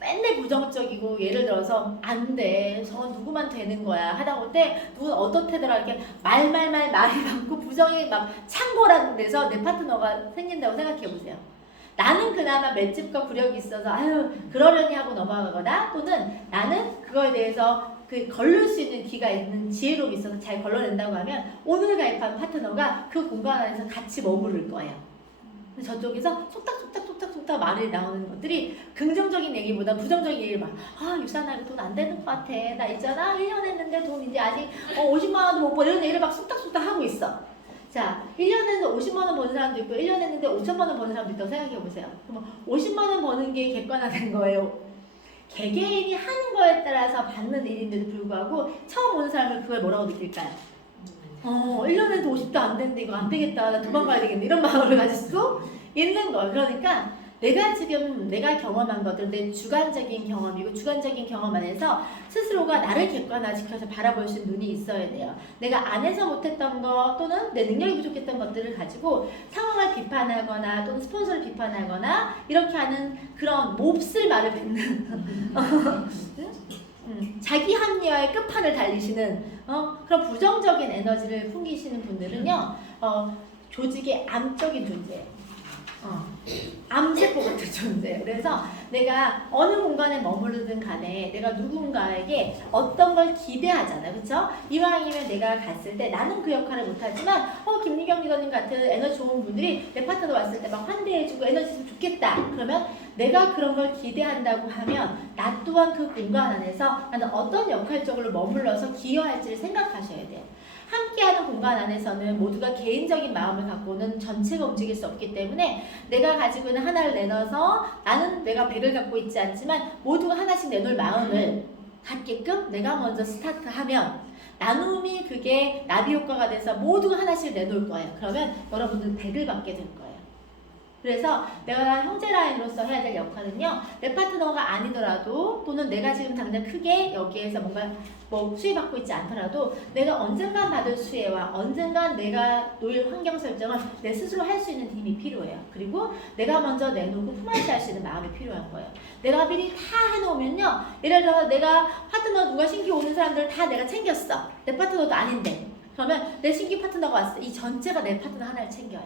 맨날 부정적이고 예를 들어서 안 돼, 저건 누구만 되는 거야 하다 보때 누군 어떻대더라 이렇게 말이 많고 부정이 막 창궐하는 데서 내 파트너가 생긴다고 생각해 보세요. 나는 그나마 맷집과 구력이 있어서 그러려니 하고 넘어가거나 또는 나는 그거에 대해서 걸릴 수 있는 귀가 있는 지혜로움이 있어서 잘 걸러낸다고 하면 오늘 가입한 파트너가 그 공간 안에서 같이 머무를 거예요. 저쪽에서 속닥속닥 말이 나오는 것들이 긍정적인 얘기보다 부정적인 얘기를 유산하게 돈 안 되는 것 같아. 나 있잖아 1년 했는데 돈 이제 아직 50만 원도 못 벌어. 이런 얘기를 막 속닥속닥 하고 있어. 자, 1년 했는데 50만 원 버는 사람도 있고 1년 했는데 5천만 원 버는 사람도 있다고 생각해 보세요. 그럼 50만 원 버는 게 객관화된 거예요. 개개인이 하는 거에 따라서 받는 일인데도 불구하고 처음 오는 사람은 그걸 뭐라고 느낄까요? 1년에도 50도 안 되는데 이거 안 되겠다. 나 도망가야 되겠네. 이런 마음을 가질 수 있는 거예요. 그러니까 내가 경험한 것들, 내 주관적인 경험이고 주관적인 경험 안에서 스스로가 나를 객관화시켜서 바라볼 수 있는 눈이 있어야 돼요. 내가 안에서 못했던 거 또는 내 능력이 부족했던 것들을 가지고 상황을 비판하거나 또는 스폰서를 비판하거나 이렇게 하는 그런 몹쓸 말을 뱉는 자기 합리화의 끝판을 달리시는 그런 부정적인 에너지를 풍기시는 분들은요 조직의 암적인 존재예요. 암세포 같은 존재예요. 그래서 내가 어느 공간에 머무르든 간에 내가 누군가에게 어떤 걸 기대하잖아요. 그렇죠? 이왕이면 내가 갔을 때 나는 그 역할을 못하지만 김미경 리더님 같은 에너지 좋은 분들이 내 파트너 왔을 때 막 환대해주고 에너지 좀 좋겠다. 그러면 내가 그런 걸 기대한다고 하면 나 또한 그 공간 안에서 나는 어떤 역할적으로 머물러서 기여할지를 생각하셔야 돼요. 함께하는 공간 안에서는 모두가 개인적인 마음을 갖고는 전체가 움직일 수 없기 때문에 내가 가지고 있는 하나를 내놔서 나는 내가 100을 갖고 있지 않지만 모두가 하나씩 내놓을 마음을 갖게끔 내가 먼저 스타트하면 나눔이 그게 나비 효과가 돼서 모두가 하나씩 내놓을 거예요. 그러면 여러분들 100을 받게 될 거예요. 그래서 내가 형제 라인으로서 해야 될 역할은요, 내 파트너가 아니더라도 또는 내가 지금 당장 크게 여기에서 뭔가 수혜받고 있지 않더라도 내가 언젠간 받을 수혜와 언젠간 내가 놓일 환경 설정을 내 스스로 할 수 있는 힘이 필요해요. 그리고 내가 먼저 내놓고 품앗이할 수 있는 마음이 필요한 거예요. 내가 미리 다 해놓으면요, 예를 들어 내가 파트너 누가 신규 오는 사람들 다 내가 챙겼어. 내 파트너도 아닌데 그러면 내 신규 파트너가 왔을 때 이 전체가 내 파트너 하나를 챙겨요.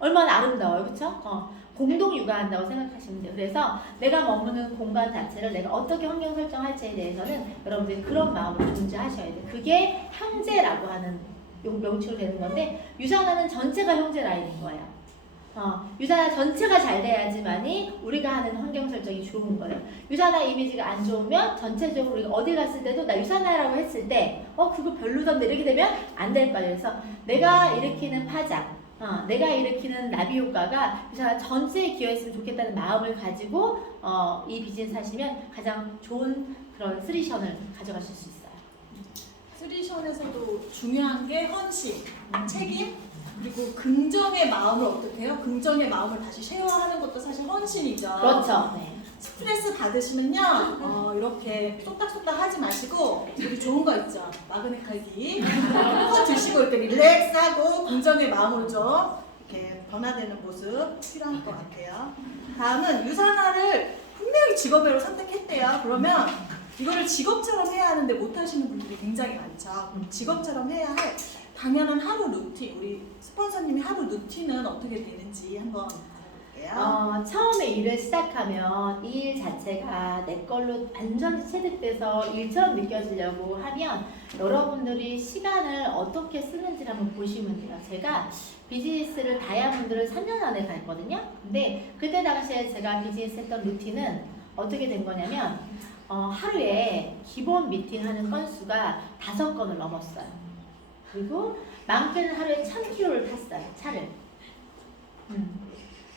얼마나 아름다워요, 그렇죠? 공동 육아한다고 생각하시면 돼요. 그래서 내가 머무는 공간 자체를 내가 어떻게 환경 설정할지에 대해서는 여러분들이 그런 마음으로 존재하셔야 돼요. 그게 형제라고 하는 명칭으로 되는 건데 유산하는 전체가 형제 라인인 거예요. 유산화 전체가 잘 돼야지만이 우리가 하는 환경 설정이 좋은 거예요. 유산화 이미지가 안 좋으면 전체적으로 우리가 어디 갔을 때도 나 유산화라고 했을 때 그거 별로던데 이렇게 되면 안 될 거예요. 그래서 내가 일으키는 파장, 내가 일으키는 나비 효과가 유산화 전체에 기여했으면 좋겠다는 마음을 가지고 이 비즈니스 하시면 가장 좋은 그런 쓰리션을 가져가실 수 있어요. 쓰리션에서도 중요한 게 헌신, 책임, 그리고 긍정의 마음을 어떻게 해요? 긍정의 마음을 다시 쉐어하는 것도 사실 헌신이죠. 그렇죠. 네. 스트레스 받으시면요, 이렇게 쏙닥쏙닥 하지 마시고 우리 좋은 거 있죠. 마그넷 칼기 코 드시고 이렇게 릴렉스하고 긍정의 마음으로 좀 이렇게 변화되는 모습 필요할 것 같아요. 다음은 유산화를 분명히 직업으로 선택했대요. 그러면 이거를 직업처럼 해야 하는데 못하시는 분들이 굉장히 많죠. 그럼 직업처럼 해야 할 당연한 하루 루틴, 우리 스폰서님이 하루 루틴은 어떻게 되는지 한번 알아볼게요. 처음에 일을 시작하면 이 일 자체가 내 걸로 완전히 체득돼서 일처럼 느껴지려고 하면 여러분들이 시간을 어떻게 쓰는지 한번 보시면 돼요. 제가 비즈니스를 다이아몬드를 3년 안에 갔거든요. 근데 그때 당시에 제가 비즈니스 했던 루틴은 어떻게 된 거냐면 하루에 기본 미팅하는 건수가 5건을 넘었어요. 그리고 많게는 하루에 1000km를 탔어요. 차를.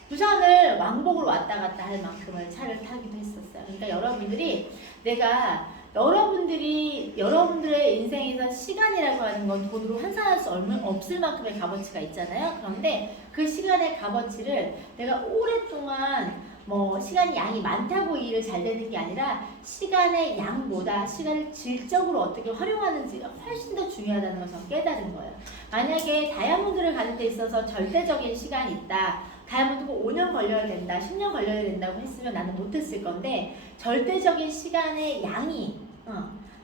부산을 왕복으로 왔다 갔다 할 만큼을 차를 타기도 했었어요. 그러니까 여러분들이 여러분들의 인생에서 시간이라고 하는 건 돈으로 환산할 수 없을 만큼의 값어치가 있잖아요. 그런데 그 시간의 값어치를 내가 오랫동안 시간이 양이 많다고 이 일을 잘 되는 게 아니라 시간의 양보다 시간을 질적으로 어떻게 활용하는지가 훨씬 더 중요하다는 것을 깨달은 거예요. 만약에 다이아몬드를 가는 데 있어서 절대적인 시간이 있다. 다이아몬드가 5년 걸려야 된다, 10년 걸려야 된다고 했으면 나는 못했을 건데 절대적인 시간의 양이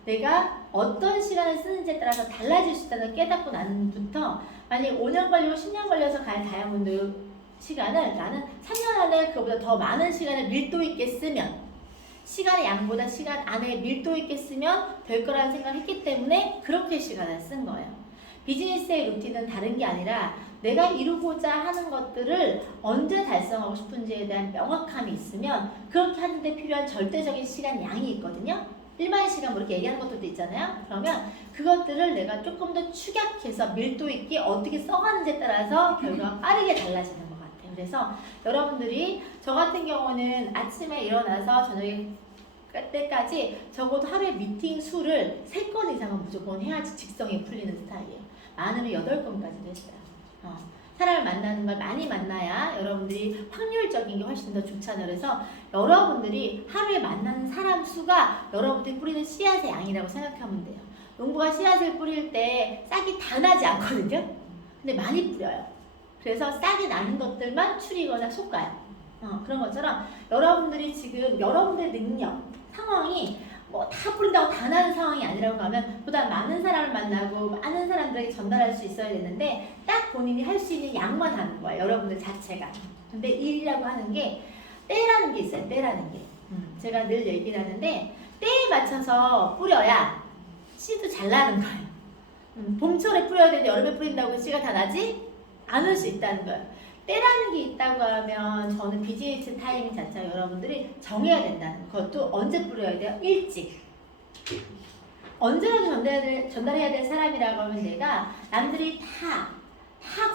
내가 어떤 시간을 쓰는지에 따라서 달라질 수 있다는 걸 깨닫고 나는부터 만약에 5년 걸리고 10년 걸려서 갈 다이아몬드 시간을 나는 3년 안에 그보다 더 많은 시간을 밀도 있게 쓰면 시간의 양보다 시간 안에 밀도 있게 쓰면 될 거라는 생각을 했기 때문에 그렇게 시간을 쓴 거예요. 비즈니스의 루틴은 다른 게 아니라 내가 이루고자 하는 것들을 언제 달성하고 싶은지에 대한 명확함이 있으면 그렇게 하는데 필요한 절대적인 시간 양이 있거든요. 일반의 시간 이렇게 얘기하는 것들도 있잖아요. 그러면 그것들을 내가 조금 더 축약해서 밀도 있게 어떻게 써가는지에 따라서 결과가 빠르게 달라지는 것 같아요. 그래서 여러분들이 저 같은 경우는 아침에 일어나서 저녁에 때까지 적어도 하루에 미팅 수를 3건 이상은 무조건 해야지 직성이 풀리는 스타일이에요. 많으면 8건까지도 했어요. 사람을 만나는 걸 많이 만나야 여러분들이 확률적인 게 훨씬 더 좋잖아요. 그래서 여러분들이 하루에 만나는 사람 수가 여러분들이 뿌리는 씨앗의 양이라고 생각하면 돼요. 농부가 씨앗을 뿌릴 때 싹이 다 나지 않거든요. 근데 많이 뿌려요. 그래서 싹이 나는 것들만 추리거나 솎아요. 그런 것처럼 여러분들이 지금 여러분들의 능력, 상황이 다 뿌린다고 다 나는 상황이 아니라고 하면 보다 많은 사람을 만나고 많은 사람들에게 전달할 수 있어야 되는데 딱 본인이 할 수 있는 양만 하는 거예요. 여러분들 자체가. 근데 일이라고 하는 게 때라는 게 있어요. 때라는 게. 제가 늘 얘기를 하는데 때에 맞춰서 뿌려야 씨도 잘 나는 거예요. 봄철에 뿌려야 되는데 여름에 뿌린다고 씨가 다 나지 않을 수 있다는 거예요. 때라는 게 있다고 하면 저는 비즈니스 타이밍 자체가 여러분들이 정해야 된다는 그것도 언제 뿌려야 돼요? 일찍. 언제라도 전달해야 될 사람이라고 하면 내가 남들이 다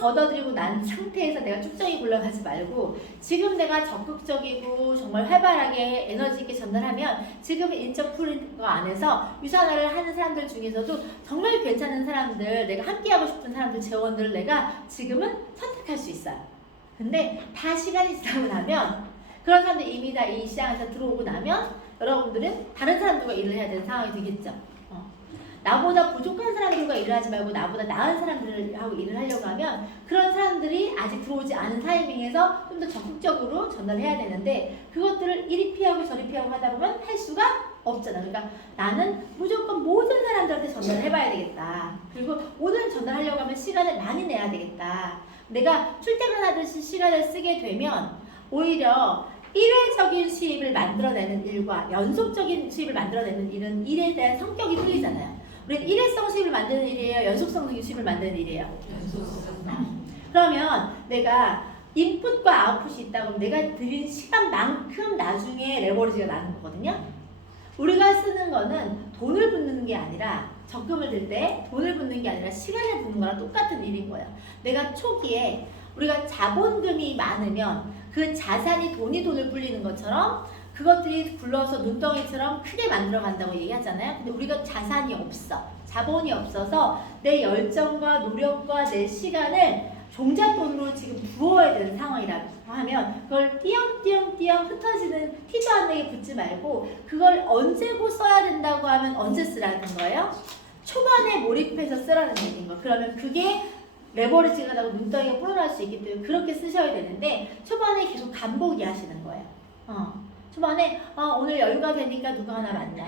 걷어들이고 난 상태에서 내가 쭉정이 굴러가지 말고 지금 내가 적극적이고 정말 활발하게 에너지 있게 전달하면 지금의 인적 풀거 안에서 유산화를 하는 사람들 중에서도 정말 괜찮은 사람들, 내가 함께하고 싶은 사람들, 재원들을 내가 지금은 선택할 수 있어요. 근데 다 시간이 지나고 나면 그런 사람들이 이미 다 이 시장에서 들어오고 나면 여러분들은 다른 사람들과 일을 해야 되는 상황이 되겠죠. 나보다 부족한 사람들과 일을 하지 말고 나보다 나은 사람들하고 일을 하려고 하면 그런 사람들이 아직 들어오지 않은 타이밍에서 좀 더 적극적으로 전달해야 되는데 그것들을 이리 피하고 저리 피하고 하다 보면 할 수가 없잖아. 그러니까 나는 무조건 모든 사람들한테 전달을 해봐야 되겠다. 그리고 오늘 전달하려고 하면 시간을 많이 내야 되겠다. 내가 출퇴근하듯이 시간을 쓰게 되면 오히려 일회적인 수입을 만들어내는 일과 연속적인 수입을 만들어내는 일은 일에 대한 성격이 틀리잖아요. 우리는 일회성 수입을 만드는 일이에요? 연속성 수입을 만드는 일이에요? 그러면 내가 인풋과 아웃풋이 있다 그러면 내가 들인 시간만큼 나중에 레버리지가 나는 거거든요. 우리가 쓰는 거는 돈을 붓는 게 아니라 적금을 들 때 돈을 붓는 게 아니라 시간을 붓는 거랑 똑같은 일인 거예요. 내가 초기에 우리가 자본금이 많으면 그 자산이 돈을 불리는 것처럼 그것들이 굴러서 눈덩이처럼 크게 만들어 간다고 얘기하잖아요. 근데 우리가 자산이 없어. 자본이 없어서 내 열정과 노력과 내 시간을 종잣돈으로 지금 부어야 되는 상황이라고 하면 그걸 띄엄띄엄 흩어지는 티도 안 나게 붓지 말고 그걸 언제고 써야 된다고 하면 언제 쓰라는 거예요? 초반에 몰입해서 쓰라는 얘기인 거예요. 그러면 그게 레버리지가 나고 눈덩이가 불어날 수 있기 때문에 그렇게 쓰셔야 되는데 초반에 계속 간보기 하시는 거예요. 초반에 오늘 여유가 되니까 누가 하나 만나.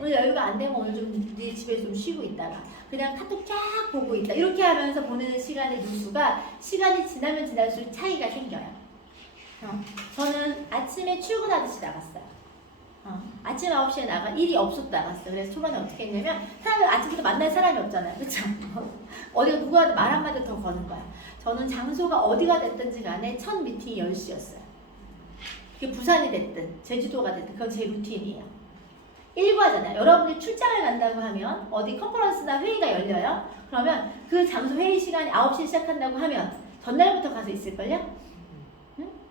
오늘 여유가 안 되면 오늘 좀 네 집에 좀 쉬고 있다가 그냥 카톡 쫙 보고 있다. 이렇게 하면서 보내는 시간의 누수가 시간이 지나면 지날수록 차이가 생겨요. 저는 아침에 출근하듯이 나갔어요. 아침 9시에 나가 일이 없어도 나갔어요. 그래서 초반에 어떻게 했냐면 사람을 아침부터 만날 사람이 없잖아요. 그렇죠? 어디가 누가 말 한마디 더 거는 거야. 저는 장소가 어디가 됐든지 간에 첫 미팅이 10시였어요. 그게 부산이 됐든 제주도가 됐든 그건 제 루틴이에요. 일과잖아요. 여러분이 출장을 간다고 하면 어디 컨퍼런스나 회의가 열려요. 그러면 그 장소 회의 시간이 9시에 시작한다고 하면 전날부터 가서 있을걸요?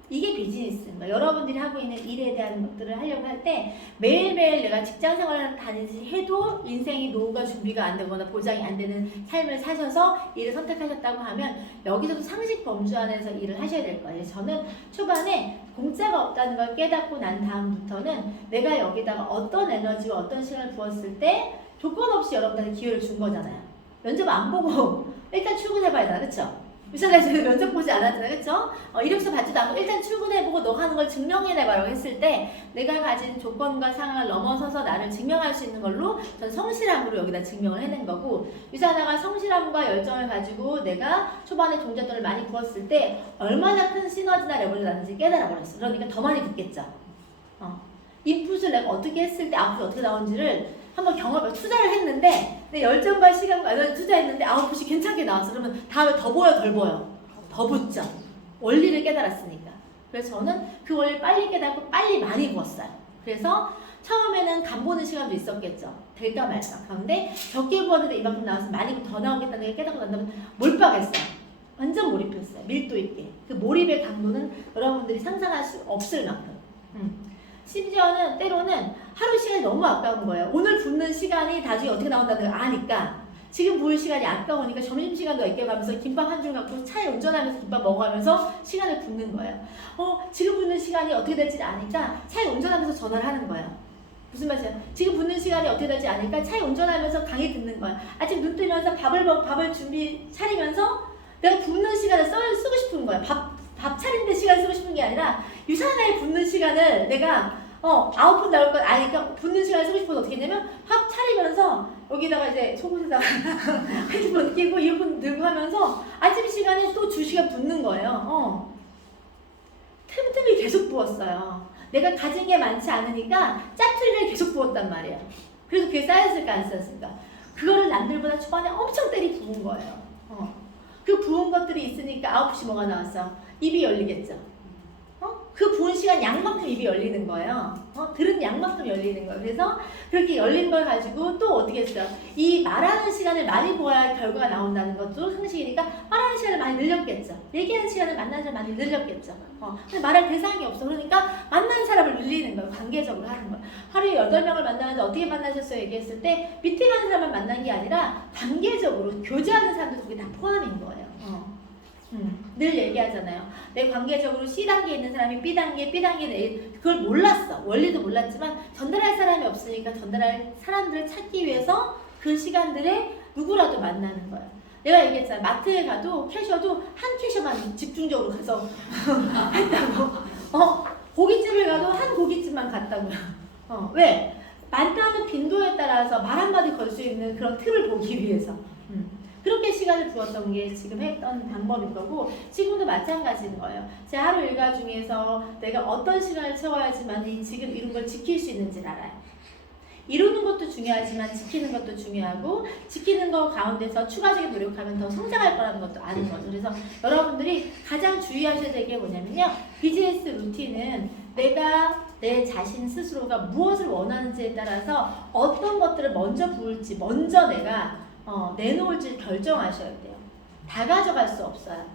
이게 비즈니스인 거예요. 여러분들이 하고 있는 일에 대한 것들을 하려고 할 때 매일매일 내가 직장 생활을 다니지 해도 인생이 노후가 준비가 안 되거나 보장이 안 되는 삶을 사셔서 일을 선택하셨다고 하면 여기서도 상식 범주 안에서 일을 하셔야 될 거예요. 저는 초반에 공짜가 없다는 걸 깨닫고 난 다음부터는 내가 여기다가 어떤 에너지와 어떤 시간을 부었을 때 조건 없이 여러분들한테 기회를 준 거잖아요. 면접 안 보고 일단 출근해봐야 되나, 그쵸? 유산에서 면접 보지 않았잖아요, 그쵸? 이력서 받지도 않고 일단 출근해보고 너 하는 걸 증명해내봐라고 했을 때 내가 가진 조건과 상황을 넘어서서 나를 증명할 수 있는 걸로 전 성실함으로 여기다 증명을 해낸 거고 유산아가 성실함과 열정을 가지고 내가 초반에 종잣돈을 많이 부었을 때 얼마나 큰 시너지나 레버리가 나는지 깨달아버렸어. 그러니까 더 많이 붓겠죠. 인풋을 내가 어떻게 했을 때 아웃풋이 어떻게 나온지를 한번 경험을 투자를 했는데 내 열정과 시간과 에너지 투자했는데 아웃풋이 괜찮게 나왔어. 그러면 다음에 더 보여 덜 보여? 더 붙죠. 원리를 깨달았으니까. 그래서 저는 그 원리를 빨리 깨닫고 빨리 많이 부었어요. 그래서 처음에는 간 보는 시간도 있었겠죠. 될까 말까. 그런데 적게 부었는데 이만큼 나와서 많이 더 나오겠다는 걸 깨닫고 난 다음에 몰빵했어요. 완전 몰입했어요. 밀도 있게. 그 몰입의 강도는 여러분들이 상상할 수 없을 만큼. 심지어는 때로는 하루 시간이 너무 아까운 거예요. 오늘 붓는 시간이 나중에 어떻게 나온다는 걸 아니까 지금 부을 시간이 아까우니까 점심시간도 아껴가면서 김밥 한 줄 갖고 차에 운전하면서 김밥 먹어가면서 시간을 붓는 거예요. 지금 붓는 시간이 어떻게 될지 아니까 차에 운전하면서 전화를 하는 거예요. 무슨 말이야? 지금 붓는 시간이 어떻게 될지 아니까 차에 운전하면서 강의 듣는 거야. 아침 눈 뜨면서 밥을 차리면서 내가 붓는 시간을 쓰고 싶은 거야. 밥 차리는데 시간 쓰고 싶은 게 아니라 유산에 붓는 시간을 내가 아웃풋 나올 건 아니까 붓는 시간을 쓰고 싶어서 어떻게 했냐면 밥 차리면서 여기다가 이제 속옷에다가 핸드폰 끼고 이어폰 들고 하면서 아침 시간에 또 2시간 붓는 거예요. 틈틈이 계속 부었어요. 내가 가진 게 많지 않으니까 짜투리를 계속 부었단 말이에요. 그래서 그게 쌓였을까 안 쌓였을까? 그거를 남들보다 초반에 엄청 때리 부은 거예요. 그 부은 것들이 있으니까 아웃풋이 뭐가 나왔어? 입이 열리겠죠. 그 부은 시간 양만큼 입이 열리는 거예요. 들은 양만큼 열리는 거예요. 그래서 그렇게 열린 걸 가지고 또 어떻게 했어요? 이 말하는 시간을 많이 보아야 결과가 나온다는 것도 상식이니까 말하는 시간을 많이 늘렸겠죠. 얘기하는 시간을 만나는 사람을 많이 늘렸겠죠. 근데 말할 대상이 없어. 그러니까 만나는 사람을 늘리는 거예요. 관계적으로 하는 거예요. 하루에 8명을 만나는데 어떻게 만나셨어요? 얘기했을 때 미팅하는 사람만 만난 게 아니라 관계적으로 교제하는 사람도 거기 다 포함인 거예요. 늘 얘기하잖아요. 내 관계적으로 C단계에 있는 사람이 B단계, B단계에 A, 그걸 몰랐어. 원리도 몰랐지만 전달할 사람이 없으니까 전달할 사람들을 찾기 위해서 그 시간들에 누구라도 만나는 거예요. 내가 얘기했잖아. 마트에 가도 캐셔도 한 캐셔만 집중적으로 가서 했다고. 고깃집을 가도 한 고깃집만 갔다고요. 왜? 만나는 빈도에 따라서 말 한마디 걸 수 있는 그런 틀을 보기 위해서 그렇게 시간을 두었던 게 지금 했던 방법인 거고 지금도 마찬가지인 거예요. 제 하루 일과 중에서 내가 어떤 시간을 채워야지만 이 지금 이룬 걸 지킬 수 있는지를 알아요. 이루는 것도 중요하지만 지키는 것도 중요하고 지키는 거 가운데서 추가적인 노력하면 더 성장할 거라는 것도 아는 거죠. 그래서 여러분들이 가장 주의하셔야 될 게 뭐냐면요. 비즈니스 루틴은 내가 내 자신 스스로가 무엇을 원하는지에 따라서 어떤 것들을 먼저 부을지 먼저 내가 내놓을지 결정하셔야 돼요. 다 가져갈 수 없어요.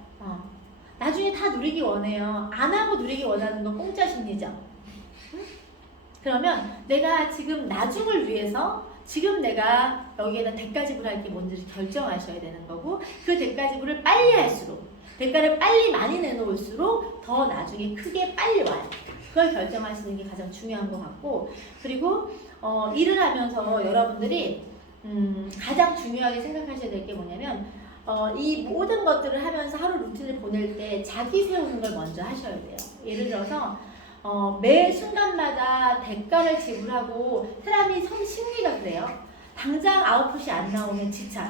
나중에 다 누리기 원해요. 안 하고 누리기 원하는 건 공짜 심리죠. 응? 그러면 내가 지금 나중을 위해서 지금 내가 여기에다 대가 지불할 게 뭔지 결정하셔야 되는 거고 그 대가 지불을 빨리 할수록 대가를 빨리 많이 내놓을수록 더 나중에 크게 빨리 와요. 그걸 결정하시는 게 가장 중요한 것 같고 그리고 일을 하면서 여러분들이 가장 중요하게 생각하셔야 될 게 뭐냐면 이 모든 것들을 하면서 하루 루틴을 보낼 때 자기 세우는 걸 먼저 하셔야 돼요. 예를 들어서 매 순간마다 대가를 지불하고 사람이 심리가 그래요. 당장 아웃풋이 안 나오면 지쳐.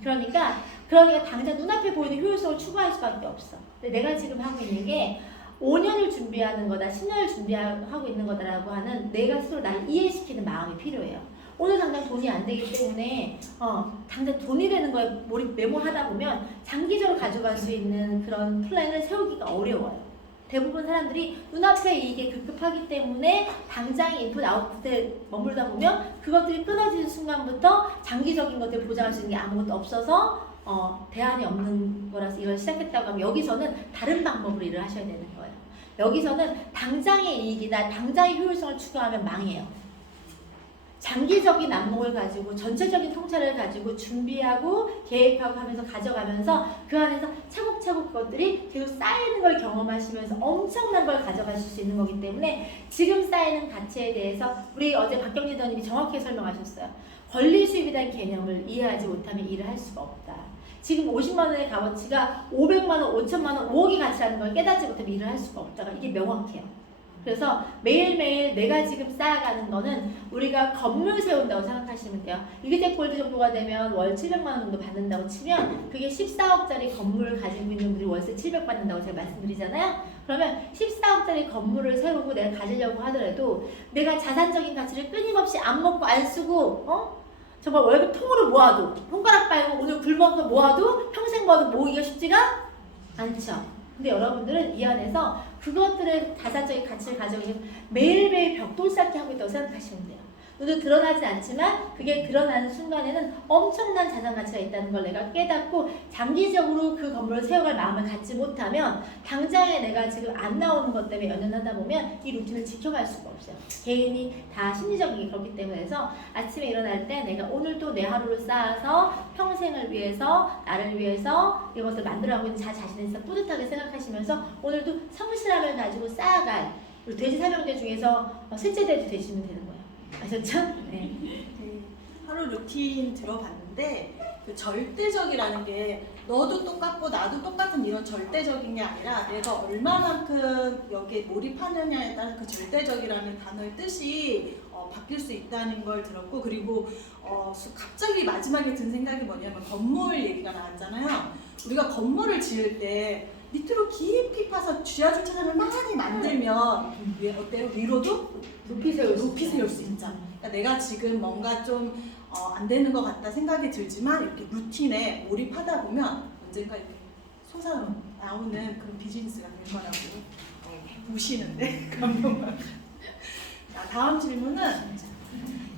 그러니까 당장 눈앞에 보이는 효율성을 추구할 수밖에 없어. 근데 내가 지금 하고 있는 게 5년을 준비하는 거다, 10년을 준비하고 있는 거다라고 하는 내가 스스로 나를 이해시키는 마음이 필요해요. 오늘 당장 돈이 안 되기 때문에 당장 돈이 되는 거에 메모하다 보면 장기적으로 가져갈 수 있는 그런 플랜을 세우기가 어려워요. 대부분 사람들이 눈앞의 이익에 급급하기 때문에 당장의 인풋 아웃풋에 머물다 보면 그것들이 끊어지는 순간부터 장기적인 것들을 보장할 수 있는 게 아무것도 없어서 대안이 없는 거라서 이걸 시작했다고 하면 여기서는 다른 방법으로 일을 하셔야 되는 거예요. 여기서는 당장의 이익이나 당장의 효율성을 추구하면 망해요. 장기적인 안목을 가지고 전체적인 통찰을 가지고 준비하고 계획하고 하면서 가져가면서 그 안에서 차곡차곡 그것들이 계속 쌓이는 걸 경험하시면서 엄청난 걸 가져가실 수 있는 거기 때문에 지금 쌓이는 가치에 대해서 우리 어제 박경리 리더님이 정확히 설명하셨어요. 권리 수입이라는 개념을 이해하지 못하면 일을 할 수가 없다. 지금 50만 원의 값어치가 500만 원, 5천만 원, 5억의 가치라는 걸 깨닫지 못하면 일을 할 수가 없다가 이게 명확해요. 그래서 매일매일 내가 지금 쌓아가는 거는 우리가 건물 세운다고 생각하시면 돼요. 이그젝 골드 정도가 되면 월 700만 원 정도 받는다고 치면 그게 14억짜리 건물을 가지고 있는 분들이 월세 700 받는다고 제가 말씀드리잖아요. 그러면 14억짜리 건물을 세우고 내가 가지려고 하더라도 내가 자산적인 가치를 끊임없이 안 먹고 안 쓰고 정말 월급 통으로 모아도 손가락 빨고 오늘 굶어서 모아도 평생 모으기가 쉽지가 않죠. 근데 여러분들은 이 안에서 그것들의 자산적인 가치를 가지고 매일매일 벽돌 쌓기 하고 있다고 생각하시면 돼요. 눈에 드러나지 않지만 그게 드러나는 순간에는 엄청난 자산 가치가 있다는 걸 내가 깨닫고 장기적으로 그 건물을 세워갈 마음을 갖지 못하면 당장에 내가 지금 안 나오는 것 때문에 연연하다 보면 이 루틴을 지켜갈 수가 없어요. 개인이 다 심리적인 게 그렇기 때문에 해서 아침에 일어날 때 내가 오늘도 내 하루를 쌓아서 평생을 위해서 나를 위해서 이것을 만들어가고 있는 자신에서 뿌듯하게 생각하시면서 오늘도 성실함을 가지고 쌓아갈 우리 돼지 삼형제 중에서 셋째 돼지 되시면 되는 거예요. 아셨죠? 네. 하루 루틴 들어봤는데 그 절대적이라는 게 너도 똑같고 나도 똑같은 이런 절대적인 게 아니라 내가 얼마만큼 여기에 몰입하느냐에 따라서 그 절대적이라는 단어의 뜻이 바뀔 수 있다는 걸 들었고 그리고 갑자기 마지막에 든 생각이 뭐냐면 건물 얘기가 나왔잖아요. 우리가 건물을 지을 때 밑으로 깊이 파서 지하 주차장을 많이 만들면 어때요? 위로도 높이 세울 수 있죠. 그러니까 내가 지금 뭔가 좀 안 되는 것 같다 생각이 들지만 이렇게 루틴에 몰입하다 보면 언젠가 이렇게 솟아 나오는 그런 비즈니스가 될 거라고 보시는데 감동만. 자, 다음 질문은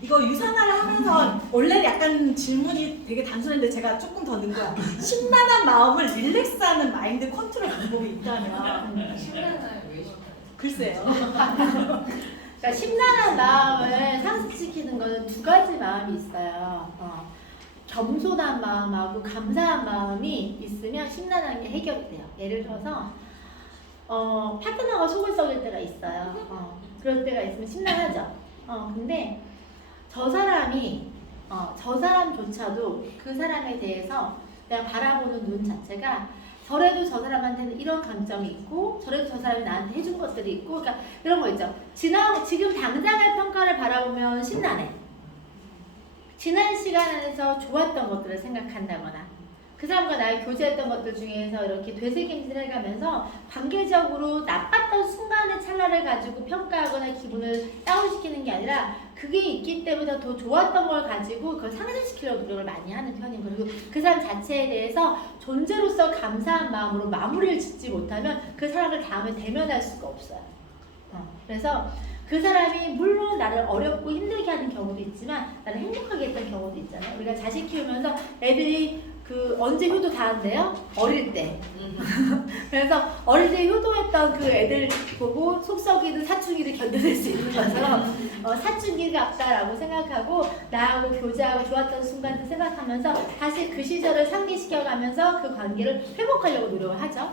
이거 유산화를 하면서 원래 약간 질문이 되게 단순한데 제가 조금 더 넣은 거야. 심란한 마음을 릴렉스하는 마인드 컨트롤 방법이 있다면. 심란한 왜 글쎄요. 그러니까 심란한 마음을 상승시키는 거는 두 가지 마음이 있어요. 겸손한 마음하고 감사한 마음이 있으면 심란한 게 해결이 돼요. 예를 들어서 파트너가 속을 썩일 때가 있어요. 그럴 때가 있으면 심란하죠. 근데 저 사람조차도 그 사람에 대해서 내가 바라보는 눈 자체가 저래도 저 사람한테는 이런 감정이 있고 저래도 저 사람이 나한테 해준 것들이 있고 그러니까 이런 거 있죠. 지금 당장의 평가를 바라보면 신나네. 지난 시간 안에서 좋았던 것들을 생각한다거나 그 사람과 나의 교제했던 것들 중에서 이렇게 되새김질을 해가면서 관계적으로 나빴던 순간의 찰나를 가지고 평가하거나 기분을 다운시키는 게 아니라 그게 있기 때문에 더 좋았던 걸 가지고 그걸 상쇄시키려고 노력을 많이 하는 편이고 그리고 그 사람 자체에 대해서 존재로서 감사한 마음으로 마무리를 짓지 못하면 그 사람을 다음에 대면할 수가 없어요. 그래서 그 사람이 물론 나를 어렵고 힘들게 하는 경우도 있지만 나를 행복하게 했던 경우도 있잖아요. 우리가 자식 키우면서 애들이 언제 효도 다 한대요? 어릴 때. 그래서 어릴 때 효도했던 그 애들 보고 속썩이는 사춘기를 견뎌낼 수 있는 것처럼 사춘기가 없다라고 생각하고 나하고 교제하고 좋았던 순간들 생각하면서 다시 그 시절을 상기시켜가면서 그 관계를 회복하려고 노력을 하죠.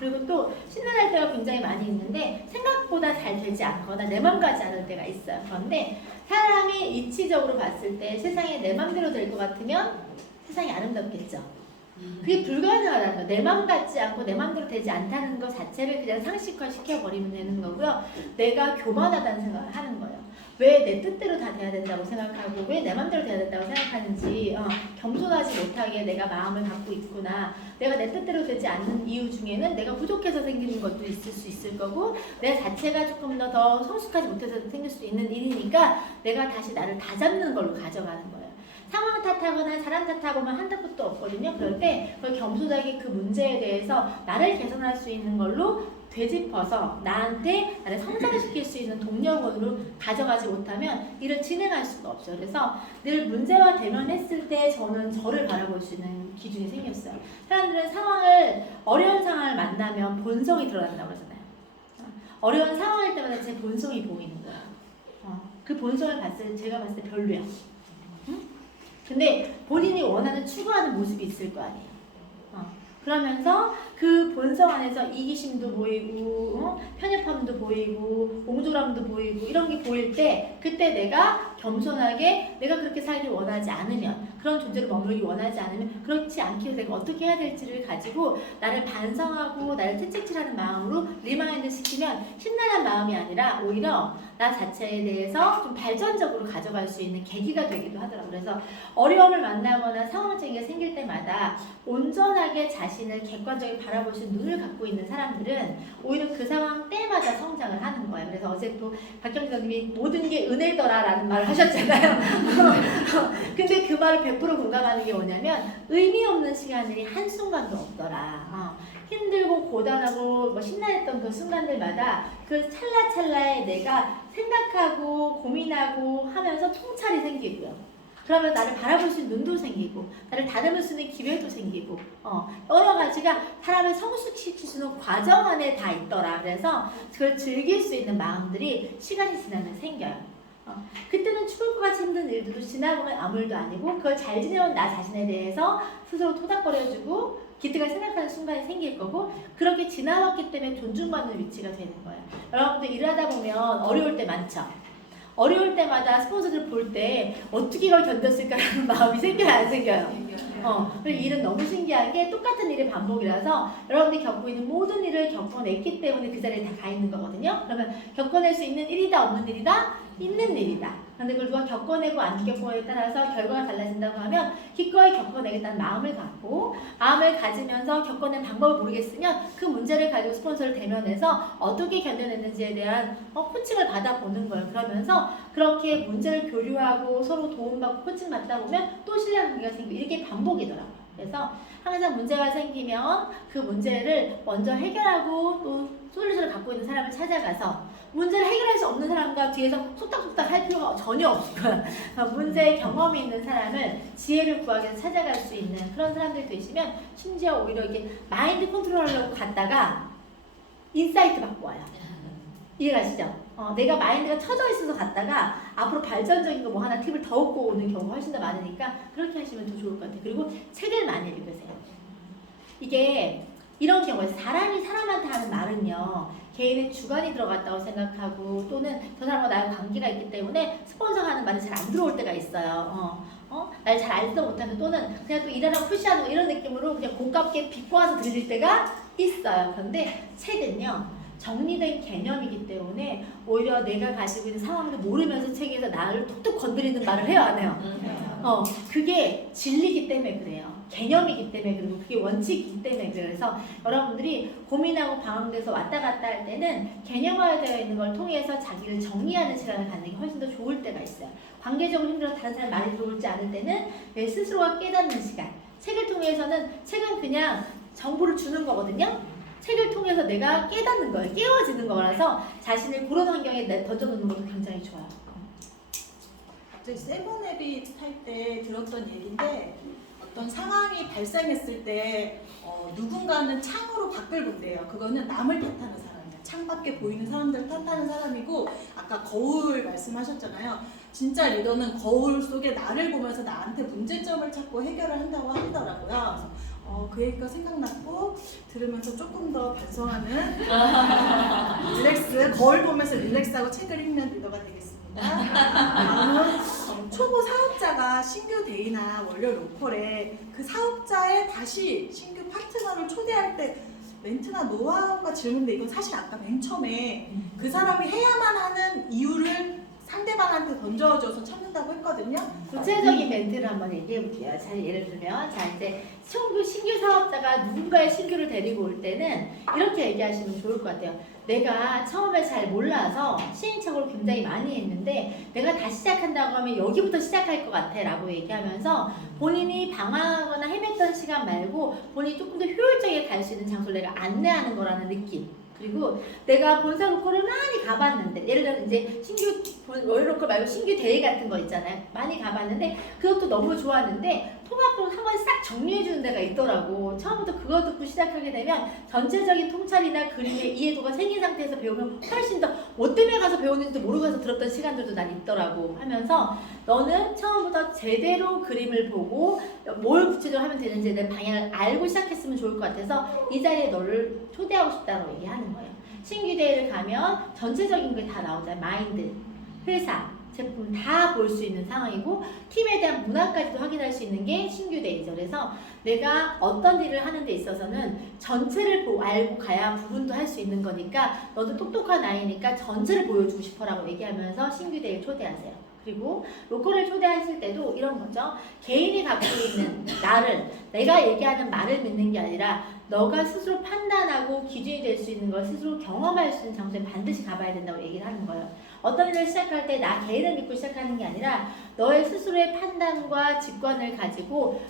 그리고 또 신난할 때가 굉장히 많이 있는데 생각보다 잘 되지 않거나 내 맘 가지 않을 때가 있어요. 그런데 사람이 이치적으로 봤을 때 세상에 내 맘대로 될 것 같으면 세상이 아름답겠죠. 그게 불가능하다는 거. 내 맘 같지 않고 내 맘대로 되지 않다는 것 자체를 그냥 상식화 시켜버리면 되는 거고요. 내가 교만하다는 생각을 하는 거예요. 왜 내 뜻대로 다 돼야 된다고 생각하고 왜 내 맘대로 돼야 된다고 생각하는지 겸손하지 못하게 내가 마음을 갖고 있구나. 내가 내 뜻대로 되지 않는 이유 중에는 내가 부족해서 생기는 것도 있을 수 있을 거고 내 자체가 조금 더 성숙하지 못해서 생길 수 있는 일이니까 내가 다시 나를 다잡는 걸로 가져가는 거예요. 상황 탓하거나 사람 탓하고만 한다 것도 없거든요. 그럴 때 그걸 겸손하게 그 문제에 대해서 나를 개선할 수 있는 걸로 되짚어서 나한테 나를 성장시킬 수 있는 동력원으로 가져가지 못하면 일을 진행할 수가 없어요. 그래서 늘 문제와 대면했을 때 저는 저를 바라볼 수 있는 기준이 생겼어요. 사람들은 어려운 상황을 만나면 본성이 드러난다고 그러잖아요. 어려운 상황일 때마다 제 본성이 보이는 거예요. 그 본성을 제가 봤을 때 별로야. 근데 본인이 원하는 추구하는 모습이 있을 거 아니에요. 그러면서 그 본성 안에서 이기심도 보이고 편협함도 보이고 옹졸함도 보이고 이런 게 보일 때 그때 내가 겸손하게 내가 그렇게 살길 원하지 않으면 그런 존재로 머물기 원하지 않으면 그렇지 않기 위해서 내가 어떻게 해야 될지를 가지고 나를 반성하고 나를 채찍질하는 마음으로 리마인드 시키면 신나는 마음이 아니라 오히려 나 자체에 대해서 좀 발전적으로 가져갈 수 있는 계기가 되기도 하더라고요. 그래서 어려움을 만나거나 상황적인 게 생길 때마다 온전하게 자신을 객관적으로 바라볼 수 있는 눈을 갖고 있는 사람들은 오히려 그 상황 때마다 성장을 하는 거예요. 그래서 어제 또 박경진 선생님이 모든 게 은혜더라라는 말을 하셨잖아요. 근데 그 말을 100% 공감하는 게 뭐냐면 의미 없는 시간들이 한순간도 없더라. 힘들고 고단하고 신나했던 그 순간들마다 그 찰나찰나에 내가 생각하고 고민하고 하면서 통찰이 생기고요. 그러면 나를 바라볼 수 있는 눈도 생기고 나를 다듬을 수 있는 기회도 생기고 여러 가지가 사람을 성숙시킬 수 있는 과정 안에 다 있더라. 그래서 그걸 즐길 수 있는 마음들이 시간이 지나면 생겨요. 그때는 죽을 것 같이 힘든 일들도 지나보면 아무 일도 아니고 그걸 잘 지내온 나 자신에 대해서 스스로 토닥거려주고 기특하게 생각하는 순간이 생길 거고 그렇게 지나왔기 때문에 존중받는 위치가 되는 거예요. 여러분들 일을 하다 보면 어려울 때 많죠. 어려울 때마다 스폰서들 볼 때 어떻게 이걸 견뎠을까라는 마음이 생겨요, 안 생겨요? 그리고 일은 너무 신기한 게 똑같은 일의 반복이라서 여러분들이 겪고 있는 모든 일을 겪어냈기 때문에 그 자리에 다 가 있는 거거든요. 그러면 겪어낼 수 있는 일이다, 없는 일이다? 있는 일이다. 그런데 그걸 누가 겪어내고 안 겪어내에 따라서 결과가 달라진다고 하면 기꺼이 겪어내겠다는 마음을 갖고 마음을 가지면서 겪어낸 방법을 모르겠으면 그 문제를 가지고 스폰서를 대면해서 어떻게 견뎌냈는지에 대한 코칭을 받아보는 거예요. 그러면서 그렇게 문제를 교류하고 서로 도움받고 코칭 받다 보면 또 신뢰관계가 생기고 이게 반복이더라고요. 그래서 항상 문제가 생기면 그 문제를 먼저 해결하고 또 솔루션을 갖고 있는 사람을 찾아가서 문제를 해결할 수 없는 사람과 뒤에서 속닥속닥 할 필요가 전혀 없고요. 문제의 경험이 있는 사람을 지혜를 구하기 위해서 찾아갈 수 있는 그런 사람들이 되시면 심지어 오히려 이게 마인드 컨트롤하려고 갔다가 인사이트 받고 와요. 이해가시죠? 내가 마인드가 쳐져 있어서 갔다가 앞으로 발전적인 거 뭐 하나 팁을 더 얻고 오는 경우가 훨씬 더 많으니까 그렇게 하시면 더 좋을 것 같아요. 그리고 책을 많이 읽으세요. 이게 이런 경우에 사람이 사람한테 하는 말은요 개인의 주관이 들어갔다고 생각하고 또는 저 사람과 나의 관계가 있기 때문에 스폰서가 하는 말이 잘 안 들어올 때가 있어요. 날 잘 알지도 못하면 또는 그냥 또 일하라고 푸시하는 거 이런 느낌으로 그냥 고깝게 비꼬아서 들릴 때가 있어요. 그런데 책은요. 정리된 개념이기 때문에 오히려 내가 가지고 있는 상황도 모르면서 책에서 나를 톡톡 건드리는 말을 해요, 안 해요? 그게 진리기 때문에 그래요. 개념이기 때문에 그리고 그게 원칙이기 때문에 그래요. 그래서 여러분들이 고민하고 방황돼서 왔다 갔다 할 때는 개념화되어 있는 걸 통해서 자기를 정리하는 시간을 갖는 게 훨씬 더 좋을 때가 있어요. 관계적으로 힘들어서 다른 사람 말이 들어올지 않을 때는 내 스스로가 깨닫는 시간. 책을 통해서는 책은 그냥 정보를 주는 거거든요. 책을 통해서 내가 깨닫는 거예요. 깨워지는 거라서 자신을 그런 환경에 던져놓는 것도 굉장히 좋아요. 갑자기 세븐앱이 탈 때 들었던 얘기인데 어떤 상황이 발생했을 때 누군가는 창으로 밖을 본대요. 그거는 남을 탓하는 사람이에요. 창밖에 보이는 사람들을 탓하는 사람이고 아까 거울 말씀하셨잖아요. 진짜 리더는 거울 속에 나를 보면서 나한테 문제점을 찾고 해결을 한다고 하더라고요. 그래서 그 얘기가 생각났고 들으면서 조금 더 반성하는 릴렉스 거울 보면서 릴렉스하고 책을 읽는 리더가 되겠습니다. 다음은 초보 사업자가 신규 데이나 월요 로컬에 그 사업자의 다시 신규 파트너를 초대할 때 멘트나 노하우가 질문인데 이건 사실 아까 맨 처음에 그 사람이 해야만 하는 이유를 상대방한테 던져줘서 찾는다고 했거든요. 구체적인 멘트를 한번 얘기해 볼게요. 잘 예를 들면, 자 이제 신규 사업자가 누군가의 신규를 데리고 올 때는 이렇게 얘기하시면 좋을 것 같아요. 내가 처음에 잘 몰라서 시행착오를 굉장히 많이 했는데 내가 다시 시작한다고 하면 여기부터 시작할 것 같아 라고 얘기하면서 본인이 방황하거나 헤맸던 시간 말고 본인이 조금 더 효율적이게 갈 수 있는 장소를 내가 안내하는 거라는 느낌. 그리고 내가 본사 로컬을 많이 가봤는데 예를 들면 이제 신규 월 로컬 말고 신규 대회 같은 거 있잖아요. 많이 가봤는데 그것도 너무 좋았는데 통합적으로 한 번 싹 정리해주는 데가 있더라고. 처음부터 그거 듣고 시작하게 되면 전체적인 통찰이나 그림의 이해도가 생긴 상태에서 배우면 훨씬 더 뭐 때문에 가서 배웠는지도 모르고 가서 들었던 시간들도 난 있더라고 하면서 너는 처음부터 제대로 그림을 보고 뭘 구체적으로 하면 되는지에 대한 방향을 알고 시작했으면 좋을 것 같아서 이 자리에 너를 초대하고 싶다고 얘기하는 거예요. 신규 대회를 가면 전체적인 게 다 나오잖아요. 마인드, 회사, 제품 다 볼 수 있는 상황이고 팀에 대한 문화까지도 확인할 수 있는 게 신규 대회죠. 그래서 내가 어떤 일을 하는 데 있어서는 전체를 알고 가야 부분도 할 수 있는 거니까 너도 똑똑한 아이니까 전체를 보여주고 싶어라고 얘기하면서 신규 대회 초대하세요. 그리고 로컬을 초대하실 때도 이런 거죠. 개인이 갖고 있는 나를 내가 얘기하는 말을 믿는 게 아니라 너가 스스로 판단하고 기준이 될 수 있는 걸 스스로 경험할 수 있는 장소에 반드시 가봐야 된다고 얘기를 하는 거예요. 어떤 일을 시작할 때 나 개인을 믿고 시작하는 게 아니라 너의 스스로의 판단과 직관을 가지고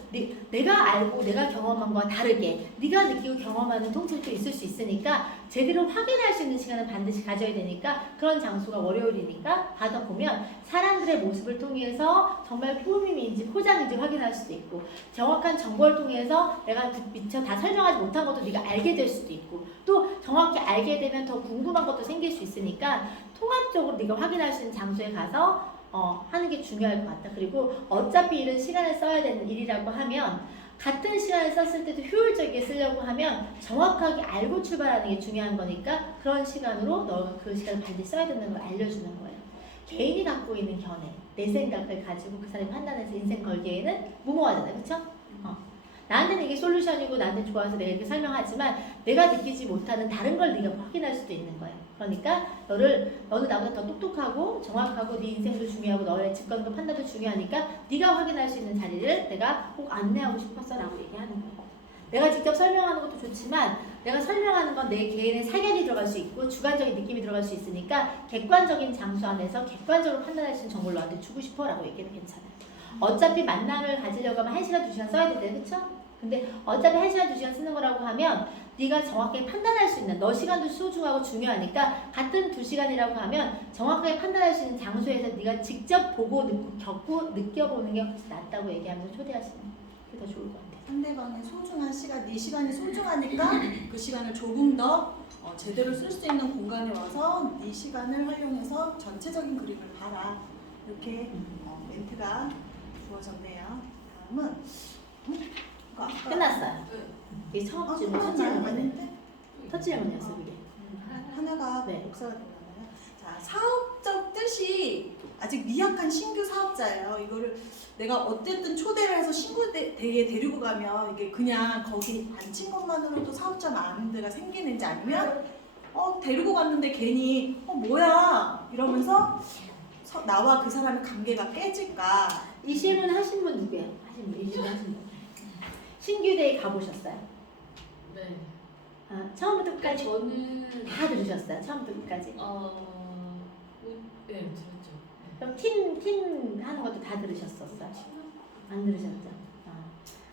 내가 알고 내가 경험한 거와 다르게 네가 느끼고 경험하는 통찰도 있을 수 있으니까 제대로 확인할 수 있는 시간을 반드시 가져야 되니까 그런 장소가 월요일이니까 가다 보면 사람들의 모습을 통해서 정말 표밈인지 포장인지 확인할 수도 있고 정확한 정보를 통해서 내가 미처 다 설명하지 못한 것도 네가 알게 될 수도 있고 또 정확히 알게 되면 더 궁금한 것도 생길 수 있으니까 통합적으로 네가 확인할 수 있는 장소에 가서 하는 게 중요할 것 같다. 그리고 어차피 이런 시간을 써야 되는 일이라고 하면 같은 시간을 썼을 때도 효율적이게 쓰려고 하면 정확하게 알고 출발하는 게 중요한 거니까 그런 시간으로 너가 그 시간을 반드시 써야 되는 걸 알려주는 거예요. 개인이 갖고 있는 견해, 내 생각을 가지고 그 사람이 판단해서 인생 걸기에는 무모하잖아요. 그렇죠? 나한테는 이게 솔루션이고 나한테 좋아서 내가 이렇게 설명하지만 내가 느끼지 못하는 다른 걸 네가 확인할 수도 있는 거예요. 그러니까 너는 나보다 더 똑똑하고 정확하고 네 인생도 중요하고 너의 직관도 판단도 중요하니까 네가 확인할 수 있는 자리를 내가 꼭 안내하고 싶었어 라고 얘기하는 거예요. 내가 직접 설명하는 것도 좋지만 내가 설명하는 건 내 개인의 사견이 들어갈 수 있고 주관적인 느낌이 들어갈 수 있으니까 객관적인 장소 안에서 객관적으로 판단할 수 있는 정보를 너한테 주고 싶어 라고 얘기해도 괜찮아요. 어차피 만남을 가지려고 하면 1시간, 2시간 써야 되잖아요. 그쵸? 근데 어차피 1시간, 2시간 쓰는 거라고 하면 네가 정확하게 판단할 수 있는 너 시간도 소중하고 중요하니까 같은 2시간이라고 하면 정확하게 판단할 수 있는 장소에서 네가 직접 보고 겪고 느껴보는 게 훨씬 낫다고 얘기하면서 초대하시는 게 더 좋을 것 같아요. 상대방의 소중한 시간, 네 시간이 소중하니까 그 시간을 조금 더 제대로 쓸 수 있는 공간에 와서 네 시간을 활용해서 전체적인 그림을 봐라. 이렇게 멘트가 주어졌네요. 다음은 끝났어요. 이게 처음 질문 첫 질문이었는데 첫 질문이었어요. 그게 하나가 네. 복사가 되나요? 자, 사업적 뜻이 아직 미약한 신규 사업자예요. 이거를 내가 어쨌든 초대를 해서 신구 대회에 데리고 가면 이게 그냥 거기 앉힌 것만으로도 사업자 많은 데가 생기는지 아니면 데리고 갔는데 괜히 뭐야 이러면서 나와 그 사람의 관계가 깨질까. 이 질문 하신 분 누구예요? 이 질문 하신 분. 신규 대회 가보셨어요? 네. 처음부터 끝까지 저는 다 들으셨어요? 처음부터 끝까지? 네, 들었죠. 그럼 팀 하는 것도 다 들으셨었어요? 안 들으셨죠?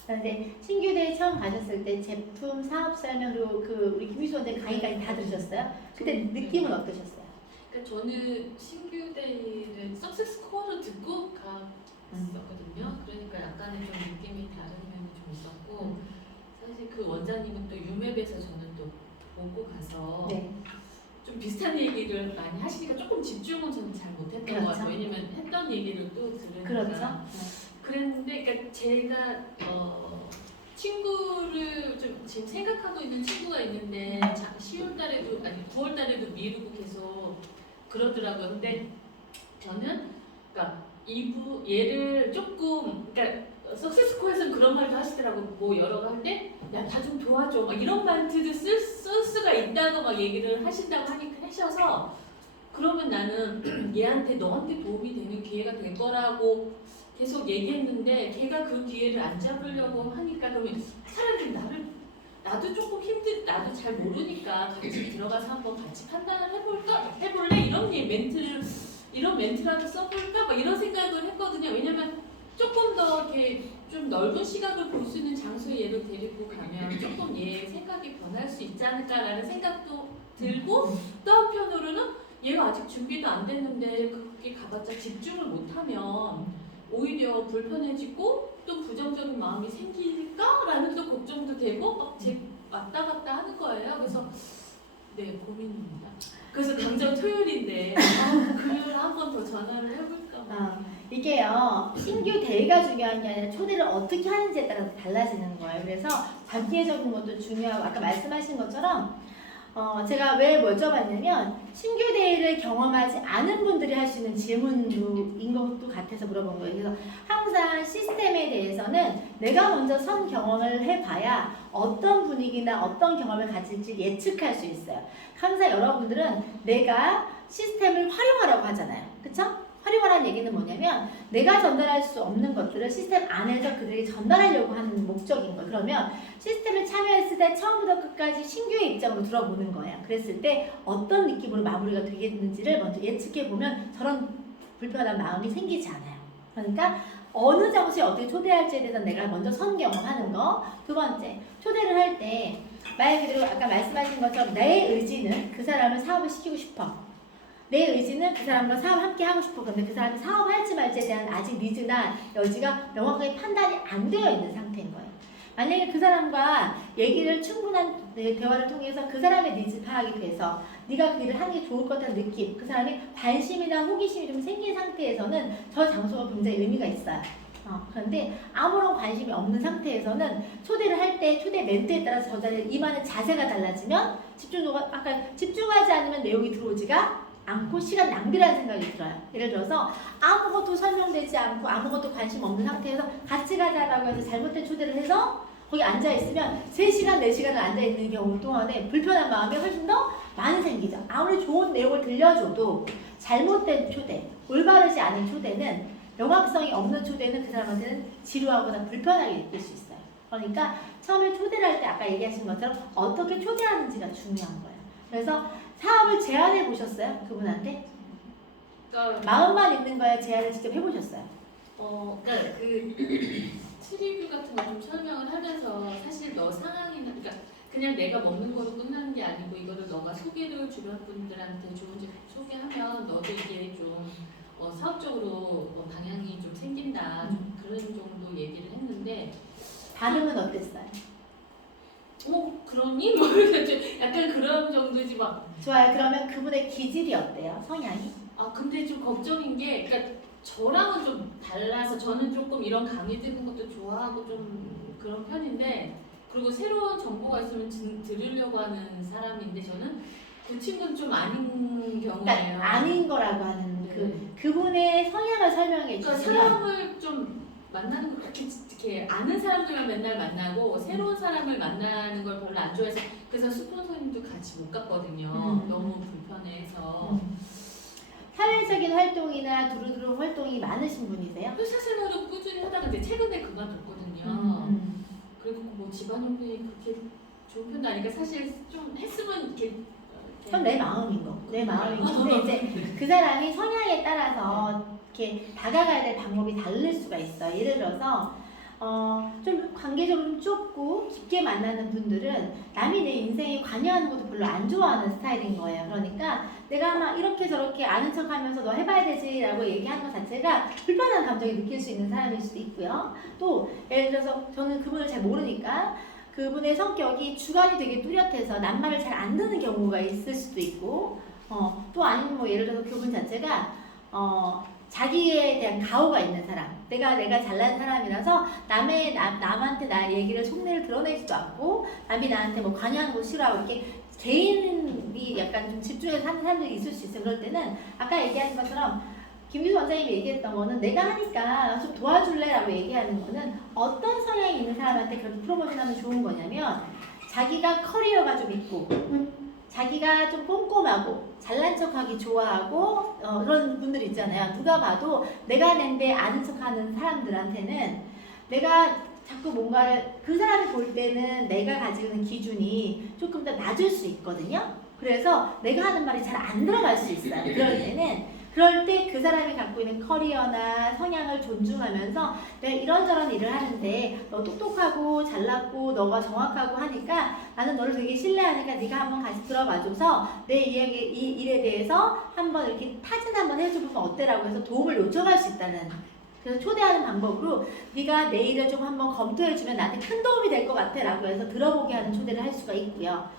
그런데 신규 대회 처음 가셨을 때 제품 사업 설명으로 우리 김희수 원장님 강의까지 다 들으셨어요? 그때 느낌은 어떠셨어요? 그러니까 저는 신규 데이를 석세스 코어를 듣고 갔었거든요. 그러니까 약간의 좀 느낌이 다른 면이 좀 있었고 사실 그 원장님은 또 유맵에서 저는 또 보고 가서 네. 좀 비슷한 얘기를 많이 하시니까 조금 집중은 저는 잘 못했던 그렇죠. 것 같아요. 왜냐면 했던 얘기를 또 들으니까. 그렇죠. 그랬는데 그러니까 제가 친구를 좀 지금 생각하고 있는 친구가 있는데 10월 달에도 아니 9월 달에도 미루고 계속 그러더라고요. 근데 저는 그러니까 얘를 조금 그러니까 석세스코에서는 그런 말도 하시더라고. 뭐 여러 거 할 때 야 나 좀 도와줘 막 이런 멘트도 쓸 수가 있다고 막 얘기를 하신다고 하셔서 그러면 나는 얘한테 너한테 도움이 되는 기회가 될 거라고 계속 얘기했는데 걔가 그 기회를 안 잡으려고 하니까 그러면 차라리 나도 조금 나도 잘 모르니까 같이 들어가서 한번 같이 판단을 해볼래? 이런 멘트라도 써볼까? 막 이런 생각을 했거든요. 왜냐면 조금 더 이렇게 좀 넓은 시각을 볼 수 있는 장소에 얘를 데리고 가면 조금 얘 생각이 변할 수 있지 않을까라는 생각도 들고 또 한편으로는 얘가 아직 준비도 안 됐는데 그렇게 가봤자 집중을 못하면 오히려 불편해지고 또 부정적인 마음이 생길까라는 또 걱정도 되고 막 왔다 갔다 하는 거예요. 그래서 네 고민입니다. 그래서 당장 토요일인데 금요일 한 번 더 전화를 해볼까. 이게요 신규 대회가 중요한 게 아니라 초대를 어떻게 하는지에 따라서 달라지는 거예요. 그래서 단계적인 것도 중요하고 아까 말씀하신 것처럼 제가 왜 여쭤봤냐면 신규 대회를 경험하지 않은 분들이 할 수 있는 질문인 것도 같아서 물어본 거예요. 그래서 항상 시스템에 대해서는 내가 먼저 선 경험을 해봐야 어떤 분위기나 어떤 경험을 가질지 예측할 수 있어요. 항상 여러분들은 내가 시스템을 활용하라고 하잖아요. 그쵸? 활용하라는 얘기는 뭐냐면 내가 전달할 수 없는 것들을 시스템 안에서 그들이 전달하려고 하는 목적인 거예요. 그러면 시스템을 참여했을 때 처음부터 끝까지 신규의 입장으로 들어보는 거예요. 그랬을 때 어떤 느낌으로 마무리가 되겠는지를 먼저 예측해보면 저런 불편한 마음이 생기지 않아요. 그러니까 어느 장소에 어떻게 초대할지에 대해서 내가 먼저 선 경험하는 거. 두 번째, 초대를 할 때 말 그대로 아까 말씀하신 것처럼 내 의지는 그 사람을 사업을 시키고 싶어. 내 의지는 그 사람과 사업 함께 하고 싶어. 그런데 그 사람이 사업할지 말지에 대한 아직 니즈나 여지가 명확하게 판단이 안 되어 있는 상태인 거예요. 만약에 그 사람과 얘기를 충분한 대화를 통해서 그 사람의 니즈 파악이 돼서 네가 그 일을 하는 게 좋을 것 같다는 느낌, 그 사람이 관심이나 호기심이 좀 생긴 상태에서는 저 장소가 굉장히 의미가 있어요. 그런데 아무런 관심이 없는 상태에서는 초대를 할 때 초대 멘트에 따라서 저 자리에 임하는 자세가 달라지면 집중도가 아까 집중하지 않으면 내용이 들어오지가 않고 시간 낭비라는 생각이 들어요. 예를 들어서 아무것도 설명되지 않고 아무것도 관심 없는 상태에서 같이 가자라고 해서 잘못된 초대를 해서 거기 앉아있으면 3시간, 4시간을 앉아있는 경우 동안에 불편한 마음이 훨씬 더 많이 생기죠. 아무리 좋은 내용을 들려줘도 잘못된 초대, 올바르지 않은 초대는 명확성이 없는 초대는 그 사람한테는 지루하거나 불편하게 느낄 수 있어요. 그러니까 처음에 초대를 할 때 아까 얘기하신 것처럼 어떻게 초대하는지가 중요한 거예요. 그래서 사업을 제안해 보셨어요? 그분한테? 그러니까 마음만 있는 거야? 제안을 직접 해보셨어요? 그러니까 그 트리뷰 같은 거 좀 설명을 하면서 사실 너 상황이나 그러니까 그냥 내가 먹는 거로 끝나는 게 아니고 이거를 너가 소개를 주변 분들한테 좋은지 소개하면 너도 이게 좀 사업적으로 방향이 좀 생긴다 좀 그런 정도 얘기를 했는데 반응은 어땠어요? 그러니? 뭐 이렇게 약간 그런 정도지 막. 좋아요. 그러면 그분의 기질이 어때요? 성향이? 근데 좀 걱정인 게 그러니까 저랑은 좀 달라서 저는 조금 이런 강의 듣는 것도 좋아하고 좀 그런 편인데 그리고 새로운 정보가 있으면 들으려고 하는 사람인데 저는 그 친구는 좀 아닌 경우예요. 그러니까 아닌 거라고 하는 그분의 성향을 설명해 그러니까 주시면 사람을 좀 만나는 걸 그렇게 이렇게 아는 사람들만 맨날 만나고 새로운 사람을 만나는 걸 별로 안 좋아해서 그래서 스폰서님도 같이 못 갔거든요. 너무 불편해서. 사회적인 활동이나 두루두루 활동이 많으신 분이세요? 또 사실로도 꾸준히 하다가 이제 최근에 그만뒀거든요. 그리고 뭐 집안형편이 그렇게 좋은 편도 아니니까 사실 좀 했으면 이렇게 그건 내 마음인 거. 내 마음인 건데 이제 그 사람이 성향에 따라서 이렇게 다가가야 될 방법이 다를 수가 있어. 예를 들어서 좀 관계적으로 좀 좁고 깊게 만나는 분들은 남이 내 인생에 관여하는 것도 별로 안 좋아하는 스타일인 거예요. 그러니까 내가 막 이렇게 저렇게 아는 척하면서 너 해봐야 되지라고 얘기하는 것 자체가 불편한 감정이 느낄 수 있는 사람일 수도 있고요. 또 예를 들어서 저는 그분을 잘 모르니까 그분의 성격이 주관이 되게 뚜렷해서 남말을 잘 안 듣는 경우가 있을 수도 있고, 또 아니면 뭐 예를 들어서 그분 자체가 자기에 대한 가오가 있는 사람, 내가 잘난 사람이라서 남한테 나 얘기를 속내를 드러내지도 않고 남이 나한테 뭐 관여하는 거 싫어하고 이렇게 개인이 약간 좀 집중해서 하는 사람들이 있을 수 있어요. 그럴 때는 아까 얘기하신 것처럼 김규수 원장님이 얘기했던 거는 내가 하니까 좀 도와줄래? 라고 얘기하는 거는 어떤 성향이 있는 사람한테 그렇게 프로모션하면 좋은 거냐면 자기가 커리어가 좀 있고 자기가 좀 꼼꼼하고 잘난 척하기 좋아하고 그런 분들 있잖아요. 누가 봐도 내가 낸데 아는 척하는 사람들한테는 내가 자꾸 뭔가를 그 사람이 볼 때는 내가 가지고 있는 기준이 조금 더 낮을 수 있거든요. 그래서 내가 하는 말이 잘 안 들어갈 수 있어요. 그럴 때 그 사람이 갖고 있는 커리어나 성향을 존중하면서 내가 이런저런 일을 하는데 너 똑똑하고 잘났고 너가 정확하고 하니까 나는 너를 되게 신뢰하니까 네가 한번 같이 들어봐줘서 내 이야기 이 일에 대해서 한번 이렇게 타진 한번 해줘보면 어때라고 해서 도움을 요청할 수 있다는. 그래서 초대하는 방법으로 네가 내 일을 좀 한번 검토해주면 나한테 큰 도움이 될 것 같아 라고 해서 들어보게 하는 초대를 할 수가 있고요.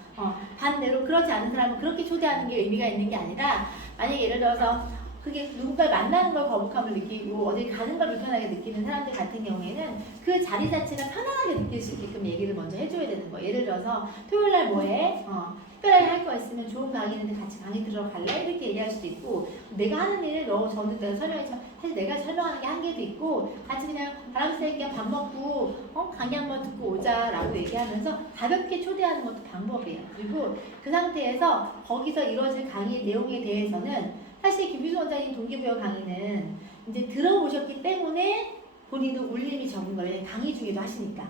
반대로 그렇지 않은 사람은 그렇게 초대하는 게 의미가 있는 게 아니라 만약에 예를 들어서 그게 누군가를 만나는 걸 거북함을 느끼고 어디 가는 걸 불편하게 느끼는 사람들 같은 경우에는 그 자리 자체가 편안하게 느낄 수 있게끔 얘기를 먼저 해줘야 되는 거예요. 예를 들어서 토요일날 뭐해? 특별하게 할 거 있으면 좋은 강의 있는데 같이 강의 들어갈래? 이렇게 얘기할 수도 있고 내가 하는 일을 저는 내가 설명했지만 사실 내가 설명하는 게 한계도 있고 같이 그냥 바람 쐬니까 밥 먹고 강의 한번 듣고 오자 라고 얘기하면서 가볍게 초대하는 것도 방법이에요. 그리고 그 상태에서 거기서 이루어질 강의 내용에 대해서는 사실 김규수 원장님 동기부여 강의는 이제 들어보셨기 때문에 본인도 울림이 적은 거예요. 강의 중에도 하시니까.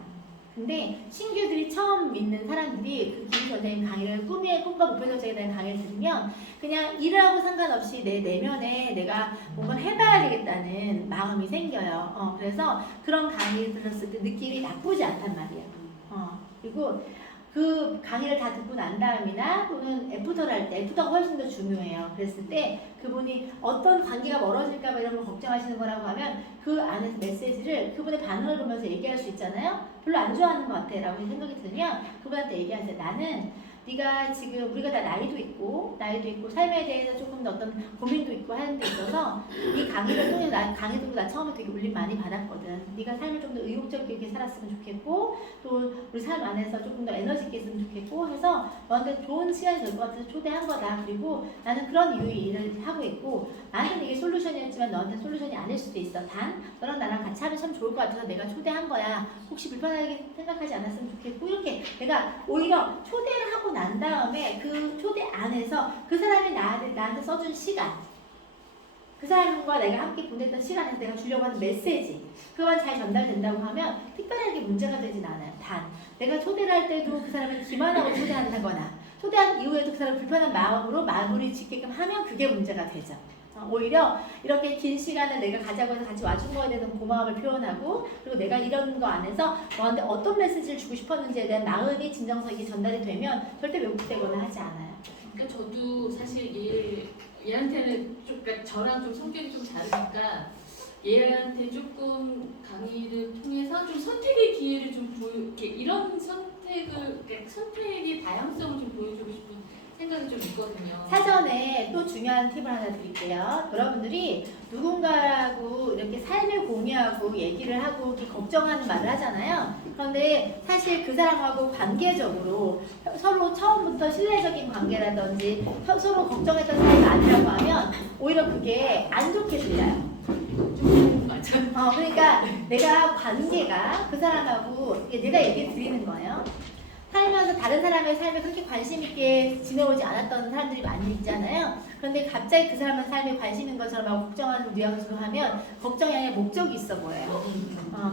근데 신규들이 처음 믿는 사람들이 그 김규수 원장님 강의를 꿈과 목표 설정에 대한 강의를 들으면 그냥 일하고 상관없이 내 내면에 내가 뭔가 해봐야 되겠다는 마음이 생겨요. 그래서 그런 강의를 들었을 때 느낌이 나쁘지 않단 말이에요. 그리고 그 강의를 다 듣고 난 다음이나 또는 애프터를 할 때 애프터가 훨씬 더 중요해요. 그랬을 때 그분이 어떤 관계가 멀어질까봐 이런 걸 걱정하시는 거라고 하면 그 안에서 메시지를 그분의 반응을 보면서 얘기할 수 있잖아요. 별로 안 좋아하는 것 같아 라고 생각이 들면 그분한테 얘기하세요. 나는 네가 지금 우리가 다 나이도 있고 삶에 대해서 조금 더 어떤 고민도 있고 하는 데 있어서 이 강의를 통해 강의 듣고 나 처음에 되게 울림 많이 받았거든. 네가 삶을 좀 더 의욕적이게 살았으면 좋겠고 또 우리 삶 안에서 조금 더 에너지 있게 있으면 좋겠고 해서 너한테 좋은 시간이 될 것 같아서 초대한 거다. 그리고 나는 그런 이유의 일을 하고 있고 나한테는 이게 솔루션이었지만 너한테는 솔루션이 아닐 수도 있어. 단 너랑 나랑 같이 하면 참 좋을 것 같아서 내가 초대한 거야. 혹시 불편하게 생각하지 않았으면 좋겠고 이렇게 내가 오히려 초대를 하고 난 다음에 그 초대 안에서 그 사람이 나한테 써준 시간 그 사람과 내가 함께 보냈던 시간에서 내가 주려고 하는 메시지 그만 잘 전달된다고 하면 특별하게 문제가 되진 않아요. 단 내가 초대를 할 때도 그 사람을 기만하고 초대한다거나 초대한 이후에도 그 사람을 불편한 마음으로 마무리 짓게끔 하면 그게 문제가 되죠. 오히려 이렇게 긴 시간을 내가 가자고 해서 같이 와준 거에 대해서 고마움을 표현하고 그리고 내가 이런 거 안에서 너한테 어떤 메시지를 주고 싶었는지에 대한 마음이 진정성이 전달이 되면 절대 왜곡되거나 하지 않아요. 그러니까 저도 사실 얘한테는 좀 그러니까 저랑 좀 성격이 좀 다르니까 얘한테 조금 강의를 통해서 좀 선택의 기회를 좀 이렇게 이런 선택의 다양성을 좀 보여주고 싶은 생각이 좀 있거든요. 사전에 또 중요한 팁을 하나 드릴게요. 여러분들이 누군가라고 이렇게 삶을 공유하고 얘기를 하고 이렇게 걱정하는 말을 하잖아요. 그런데 사실 그 사람하고 관계적으로 서로 처음부터 신뢰적인 관계라든지 서로 걱정했던 사이가 아니라고 하면 오히려 그게 안 좋게 들려요. 맞아. 그러니까 내가 관계가 그 사람하고 내가 얘기 드리는 거예요. 살면서 다른 사람의 삶에 그렇게 관심 있게 지내오지 않았던 사람들이 많이 있잖아요. 그런데 갑자기 그 사람의 삶에 관심 있는 것처럼 하고 걱정하는 뉘앙스로 하면 걱정이 아니라 목적이 있어 보여요.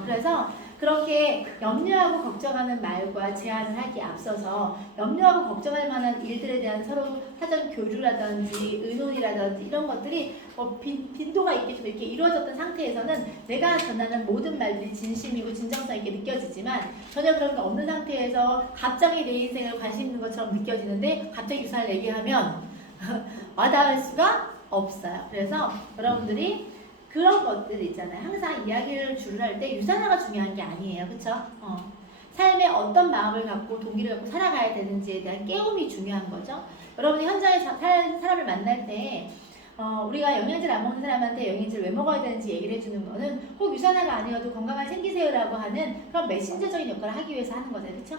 그래서 그렇게 염려하고 걱정하는 말과 제안을 하기에 앞서서 염려하고 걱정할 만한 일들에 대한 서로 사전 교류라든지 의논이라든지 이런 것들이 빈도가 있게 좀 이렇게 이루어졌던 상태에서는 내가 전하는 모든 말들이 진심이고 진정성 있게 느껴지지만 전혀 그런 게 없는 상태에서 갑자기 내 인생에 관심 있는 것처럼 느껴지는데 갑자기 유산을 얘기하면 와닿을 수가 없어요. 그래서 여러분들이 그런 것들 있잖아요. 항상 이야기를 줄을 할 때 유산화가 중요한 게 아니에요. 그쵸? 삶에 어떤 마음을 갖고 동기를 갖고 살아가야 되는지에 대한 깨움이 중요한 거죠. 여러분이 현장에서 사람을 만날 때 우리가 영양제를 안 먹는 사람한테 영양제를 왜 먹어야 되는지 얘기를 해주는 거는 꼭 유산화가 아니어도 건강을 챙기세요라고 하는 그런 메신저적인 역할을 하기 위해서 하는 거죠. 그쵸?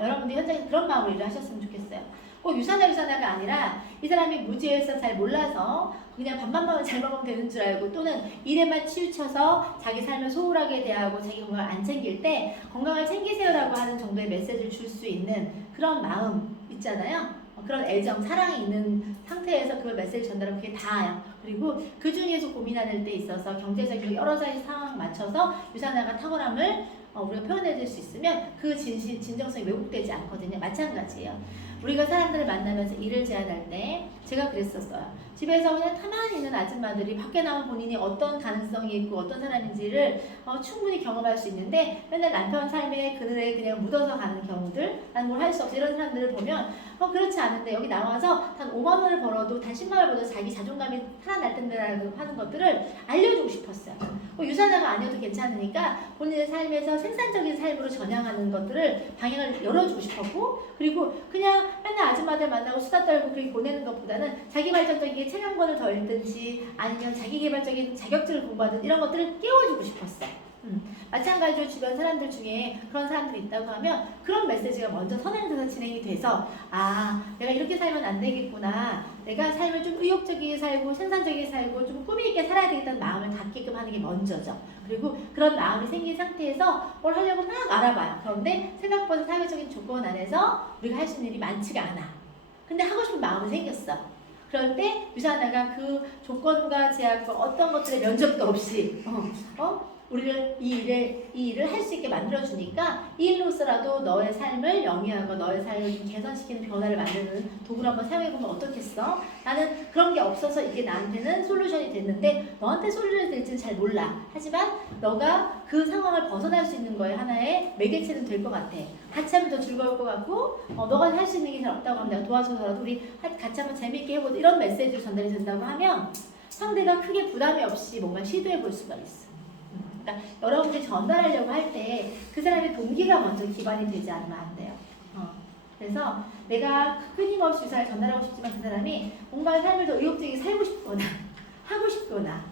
여러분들 현장에서 그런 마음으로 일을 하셨으면 좋겠어요. 꼭 유산화가 아니라 이 사람이 무지해서 잘 몰라서 그냥 밥만 잘 먹으면 되는 줄 알고 또는 일에만 치우쳐서 자기 삶을 소홀하게 대하고 자기 건강을 안 챙길 때 건강을 챙기세요라고 하는 정도의 메시지를 줄 수 있는 그런 마음 있잖아요. 그런 애정, 사랑이 있는 상태에서 그 메시지 전달하면 그게 다예요. 그리고 그 중에서 고민하는 데 있어서 경제적인 여러 가지 상황 맞춰서 유산화가 탁월함을 우리가 표현해줄 수 있으면 그 진정성이 왜곡되지 않거든요. 마찬가지예요. 우리가 사람들을 만나면서 일을 제안할 때 제가 그랬었어요. 집에서 그냥 가만히 있는 아줌마들이 밖에 나온 본인이 어떤 가능성이 있고 어떤 사람인지를 충분히 경험할 수 있는데 맨날 남편 삶의 그늘에 그냥 묻어서 가는 경우들, 난 뭘 할 수 없어 이런 사람들을 보면 그렇지 않은데 여기 나와서 단 5만 원을 벌어도 단 10만 원을 벌어도 자기 자존감이 살아날 텐데라고 하는 것들을 알려주고 싶었어요. 유산화가 아니어도 괜찮으니까 본인의 삶에서 생산적인 삶으로 전향하는 것들을 방향을 열어주고 싶었고 그리고 그냥 맨날 아줌마들 만나고 수다 떨고 그렇게 보내는 것보다는 자기 발전적인 체면권을 더 읽든지 아니면 자기 개발적인 자격증을 공부하든 이런 것들을 깨워주고 싶었어요. 마찬가지로 주변 사람들 중에 그런 사람들이 있다고 하면 그런 메시지가 먼저 선행돼서 진행이 돼서 내가 이렇게 살면 안 되겠구나, 내가 삶을 좀 의욕적이게 살고 생산적이게 살고 좀 꾸미 있게 살아야 되겠다는 마음을 갖게끔 하는 게 먼저죠. 그리고 그런 마음이 생긴 상태에서 뭘 하려고 막 알아봐요. 그런데 생각보다 사회적인 조건 안에서 우리가 할 수 있는 일이 많지가 않아. 근데 하고 싶은 마음은 생겼어. 그럴 때 유산화가 그 조건과 제약과 어떤 것들의 면접도 없이 우리를 이 일을 할 수 있게 만들어주니까 이 일로서라도 너의 삶을 영위하고 너의 삶을 좀 개선시키는 변화를 만드는 도구를 한번 사용해보면 어떻겠어? 나는 그런 게 없어서 이게 나한테는 솔루션이 됐는데 너한테 솔루션이 될지는 잘 몰라. 하지만 너가 그 상황을 벗어날 수 있는 거에 하나의 매개체는 될 것 같아. 같이 하면 더 즐거울 것 같고 너가 할 수 있는 게 잘 없다고 하면 내가 도와줘서라도 우리 같이 한번 재미있게 해보자. 이런 메시지로 전달이 된다고 하면 상대가 크게 부담이 없이 뭔가 시도해 볼 수가 있어. 그러니까 여러분들이 전달하려고 할 때 그 사람의 동기가 먼저 기반이 되지 않으면 안 돼요. 그래서 내가 끊임없이 유산을 전달하고 싶지만 그 사람이 뭔가 삶을 더 의욕적이게 살고 싶거나 하고 싶거나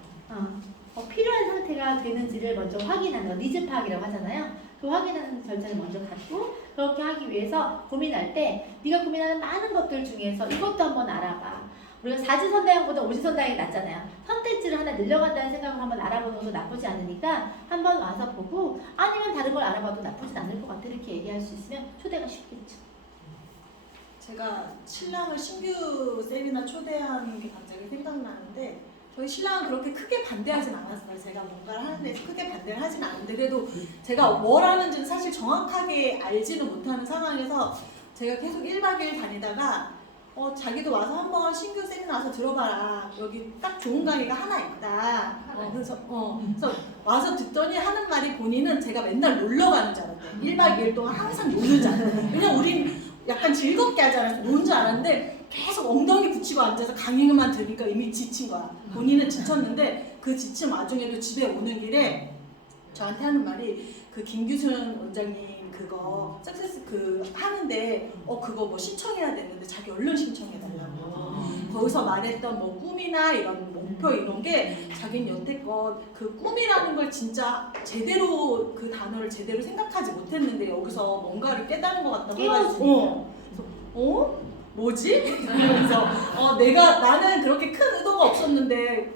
필요한 상태가 되는지를 먼저 확인하는 거, 니즈 파악이라고 하잖아요. 그 확인하는 절차를 먼저 갖고 그렇게 하기 위해서 고민할 때 네가 고민하는 많은 것들 중에서 이것도 한번 알아봐. 우리가 사지선다형보다 오지선다형이 낫잖아요. 선택지를 하나 늘려간다는 생각을 한번 알아보는 것도 나쁘지 않으니까 한번 와서 보고 아니면 다른 걸 알아봐도 나쁘진 않을 것 같아. 이렇게 얘기할 수 있으면 초대가 쉽겠죠. 제가 신랑을 신규 세미나 초대하는 게 갑자기 생각나는데 저희 신랑은 그렇게 크게 반대하진 않았어요. 제가 뭔가를 하는 데서 크게 반대를 하진 않는데 그래도 제가 뭘 하는지는 사실 정확하게 알지는 못하는 상황에서 제가 계속 1박 2일 다니다가 자기도 와서 한번 신규 세미나 와서 들어봐라. 여기 딱 좋은 강의가 하나 있다. 그래서 와서 듣더니 하는 말이 본인은 제가 맨날 놀러 가는 줄 알았대요. 1박 2일 동안 항상 노는 줄 알았대요. 왜냐면 우린 약간 즐겁게 하잖아요. 노는 줄 알았는데 계속 엉덩이 붙이고 앉아서 강의만 들으니까 이미 지친 거야. 본인은 지쳤는데 그 지친 와중에도 집에 오는 길에 저한테 하는 말이 그 김규순 원장님 그거 석세스 하는데 그거 뭐 신청해야 되는데 자기 얼른 신청해달라고 거기서 말했던 뭐 꿈이나 이런 목표 이런 게 자기는 여태껏 그 꿈이라는 걸 진짜 제대로 그 단어를 제대로 생각하지 못했는데 여기서 뭔가를 깨달은 것 같다고 해가지고 뭐지? 이러면서 나는 그렇게 큰 의도가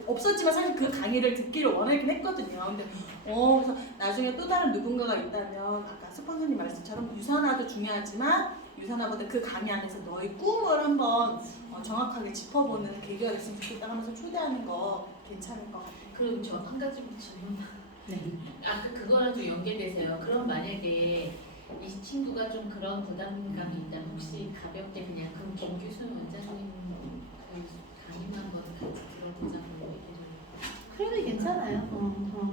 없었지만 사실 그 강의를 듣기를 원하긴 했거든요. 근데 그래서 나중에 또 다른 누군가가 있다면 아까 스폰서님 말씀처럼 유산화도 중요하지만 유산화보다 그 강의 안에서 너의 꿈을 한번 정확하게 짚어보는 계기가 됐으면 좋겠다 하면서 초대하는 거 괜찮을 것 같아요. 그리고 저 한 가지 질문. 네. 아까 그거랑 좀 연계돼서요. 그럼 만약에 이 친구가 좀 그런 부담감이 있다면 혹시 가볍게 그냥 그럼 김규순 원장님 그 강의만 한번 같이 들어보자고 얘기를. 그래도 괜찮아요.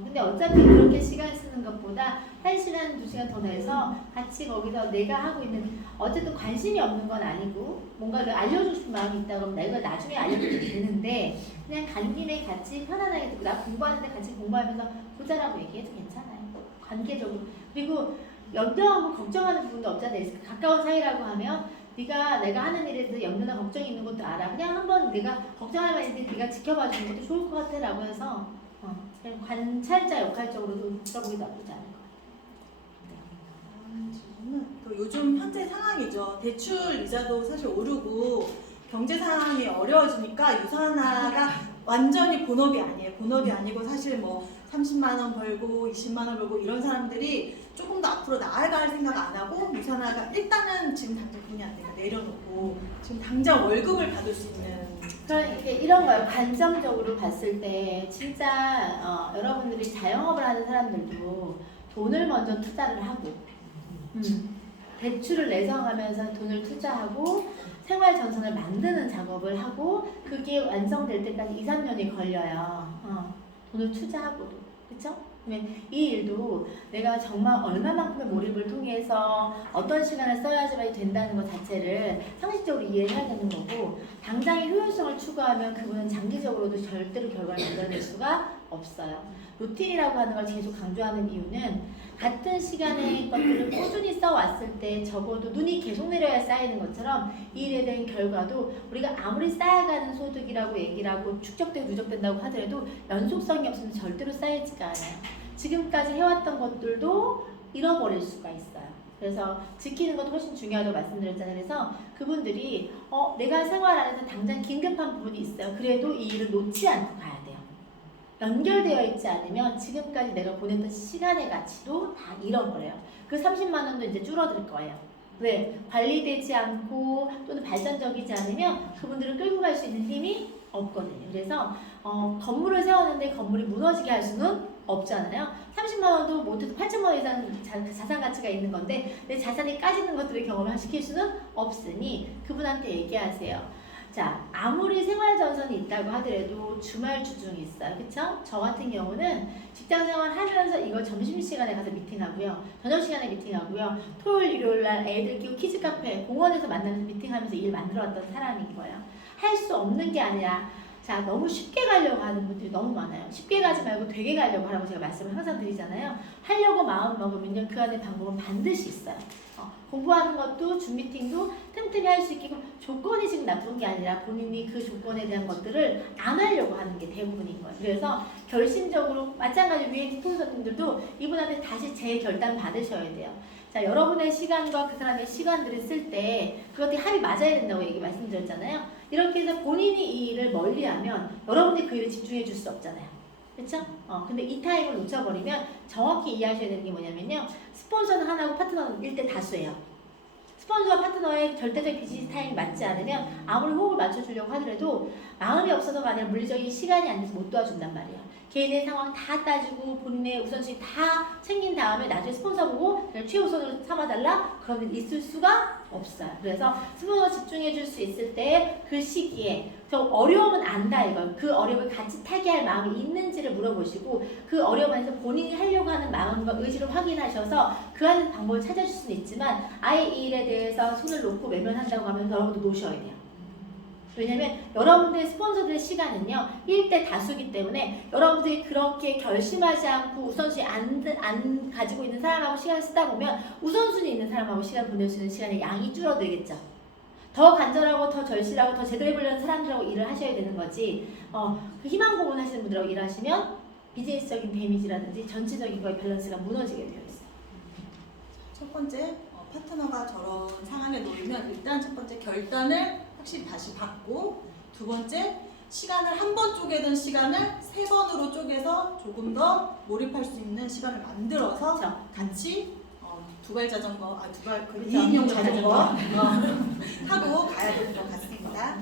근데 어차피 그렇게 시간 쓰는 것보다 1시간, 2시간 더 내서 같이 거기서 내가 하고 있는 어쨌든 관심이 없는 건 아니고 뭔가를 알려주고 싶은 마음이 있다 그러면 내가 나중에 알려줘도 되는데 그냥 간 김에 같이 편안하게 듣고 나 공부하는데 같이 공부하면서 보자라고 얘기해도 괜찮아요. 관계적으로. 그리고 염려하고 걱정하는 부분도 없잖아요. 가까운 사이라고 하면 내가 하는 일에 대해서 염려나 걱정이 있는 것도 알아. 그냥 한번 내가 걱정할 만한데 네가 지켜봐 주는 것도 좋을 것 같아 라고 해서 그냥 관찰자 역할적으로도 들어보기 나쁘지 않을 것 지금은 또 요즘 현재 상황이죠. 대출 이자도 사실 오르고 경제 상황이 어려워지니까 유산화가 완전히 본업이 아니에요. 본업이 아니고 사실 뭐 30만 원 벌고 20만 원 벌고 이런 사람들이 조금 더 앞으로 나아갈 생각 안 하고 유산화가 일단은 지금 당장 돈이 안 되니까 내려놓고 지금 당장 월급을 받을 수 있는 그러니까 이런 거예요. 관점적으로 봤을 때 진짜 여러분들이 자영업을 하는 사람들도 돈을 먼저 투자를 하고 대출을 내성하면서 돈을 투자하고 생활 전선을 만드는 작업을 하고 그게 완성될 때까지 2, 3년이 걸려요. 돈을 투자하고 그렇죠? 그러면 이 일도 내가 정말 얼마만큼의 몰입을 통해서 어떤 시간을 써야지만 된다는 것 자체를 상식적으로 이해해야 되는 거고 당장의 효율성을 추구하면 그분은 장기적으로도 절대로 결과를 만들어낼 수가 없어요. 루틴이라고 하는 걸 계속 강조하는 이유는 같은 시간의 것들을 꾸준히 써왔을 때 적어도 눈이 계속 내려야 쌓이는 것처럼 이 일에 대한 결과도 우리가 아무리 쌓아가는 소득이라고 얘기를 하고 축적되고 누적된다고 하더라도 연속성이 없으면 절대로 쌓이지가 않아요. 지금까지 해왔던 것들도 잃어버릴 수가 있어요. 그래서 지키는 것도 훨씬 중요하다고 말씀드렸잖아요. 그래서 그분들이 내가 생활 안에서 당장 긴급한 부분이 있어요. 그래도 이 일을 놓지 않고 가야 돼요. 연결되어 있지 않으면 지금까지 내가 보냈던 시간의 가치도 다 잃어버려요. 그 30만 원도 이제 줄어들 거예요. 왜? 관리되지 않고 또는 발전적이지 않으면 그분들을 끌고 갈 수 있는 힘이 없거든요. 그래서 건물을 세웠는데 건물이 무너지게 할 수는 없잖아요. 30만 원도 못해도 8천만 원 이상 자산 가치가 있는 건데 내 자산이 까지는 것들을 경험을 시킬 수는 없으니 그분한테 얘기하세요. 자, 아무리 생활 전선이 있다고 하더라도 주말 주중이 있어요. 그쵸? 저 같은 경우는 직장 생활 하면서 이거 점심시간에 가서 미팅하고요. 저녁시간에 미팅하고요. 토요일, 일요일날 애들 끼고 키즈카페, 공원에서 만나면서 미팅하면서 일 만들어왔던 사람인 거예요. 할 수 없는 게 아니라 자, 너무 쉽게 가려고 하는 분들이 너무 많아요. 쉽게 가지 말고 되게 가려고 하라고 제가 말씀을 항상 드리잖아요. 하려고 마음 먹으면 그 안에 방법은 반드시 있어요. 공부하는 것도 줌 미팅도 틈틈이 할 수 있고 조건이 지금 나쁜 게 아니라 본인이 그 조건에 대한 것들을 안 하려고 하는 게 대부분인 거예요. 그래서 결심적으로 마찬가지로 위에 스폰서님들도 이분한테 다시 재결단 받으셔야 돼요. 자, 여러분의 시간과 그 사람의 시간들을 쓸 때 그것들이 합이 맞아야 된다고 얘기 말씀드렸잖아요. 이렇게 해서 본인이 이 일을 멀리하면 여러분이 그 일에 집중해 줄 수 없잖아요. 그렇죠? 근데 이 타임을 놓쳐버리면 정확히 이해하셔야 되는 게 뭐냐면요. 스폰서는 하나고 파트너는 1대 다수예요. 스폰서와 파트너의 절대적 비즈니스 타임이 맞지 않으면 아무리 호흡을 맞춰주려고 하더라도 마음이 없어서가 아니라 물리적인 시간이 안 돼서 못 도와준단 말이에요. 개인의 상황 다 따지고 본인의 우선순위 다 챙긴 다음에 나중에 스폰서 보고 최우선으로 삼아달라? 그러면 있을 수가 없어요. 그래서 스폰서 집중해줄 수 있을 때 그 시기에 저 어려움은 안다 이걸 그 어려움을 같이 타게 할 마음이 있는지를 물어보시고 그 어려움 안에서 본인이 하려고 하는 마음과 의지를 확인하셔서 그 안에서 방법을 찾아줄 수는 있지만 아예 이 일에 대해서 손을 놓고 외면한다고 하면 여러분도 놓으셔야 돼요. 왜냐면 여러분들의 스폰서들의 시간은요 1대 다수기 때문에 여러분들이 그렇게 결심하지 않고 우선순위 안 가지고 있는 사람하고 시간을 쓰다 보면 우선순위 있는 사람하고 시간 보낼 수 있는 시간의 양이 줄어들겠죠. 더 간절하고 더 절실하고 더 제대로 해보려는 사람들하고 일을 하셔야 되는 거지 그 희망 고문하시는 분들하고 일하시면 비즈니스적인 데미지라든지 전체적인 거의 밸런스가 무너지게 되어 있어요. 첫 번째 파트너가 저런 상황에 놓이면 일단 첫 번째 결단을 확실히 다시 받고, 두 번째 시간을 한 번 쪼개던 시간을 세 번으로 쪼개서 조금 더 몰입할 수 있는 시간을 만들어서 그렇죠. 같이 두발 자전거, 두발 그렇죠. 2인용 자전거. 자전거 하고 가야 될 것 같습니다.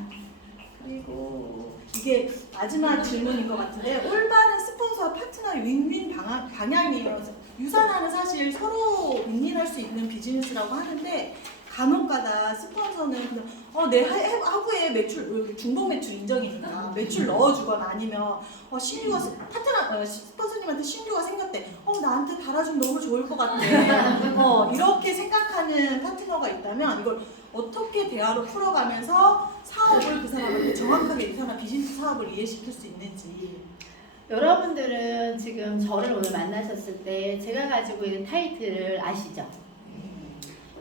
그리고 이게 마지막 질문인 것 같은데, 올바른 스폰서와 파트너의 윈윈 방향이에요. 유산화는 사실 서로 윈윈할 수 있는 비즈니스라고 하는데, 간혹가다 스폰서는 그냥 내 하부에 매출 중복 매출 인정이니까 매출 넣어주거나, 아니면 신규가 스폰서님한테 신규가 생겼대, 나한테 달아주면 너무 좋을 것 같아, 이렇게 생각하는 파트너가 있다면 이걸 어떻게 대화로 풀어가면서 사업을 그 사람한테 정확하게 이 사람 비즈니스 사업을 이해시킬 수 있는지. 여러분들은 지금 저를 오늘 만나셨을 때 제가 가지고 있는 타이틀을 아시죠?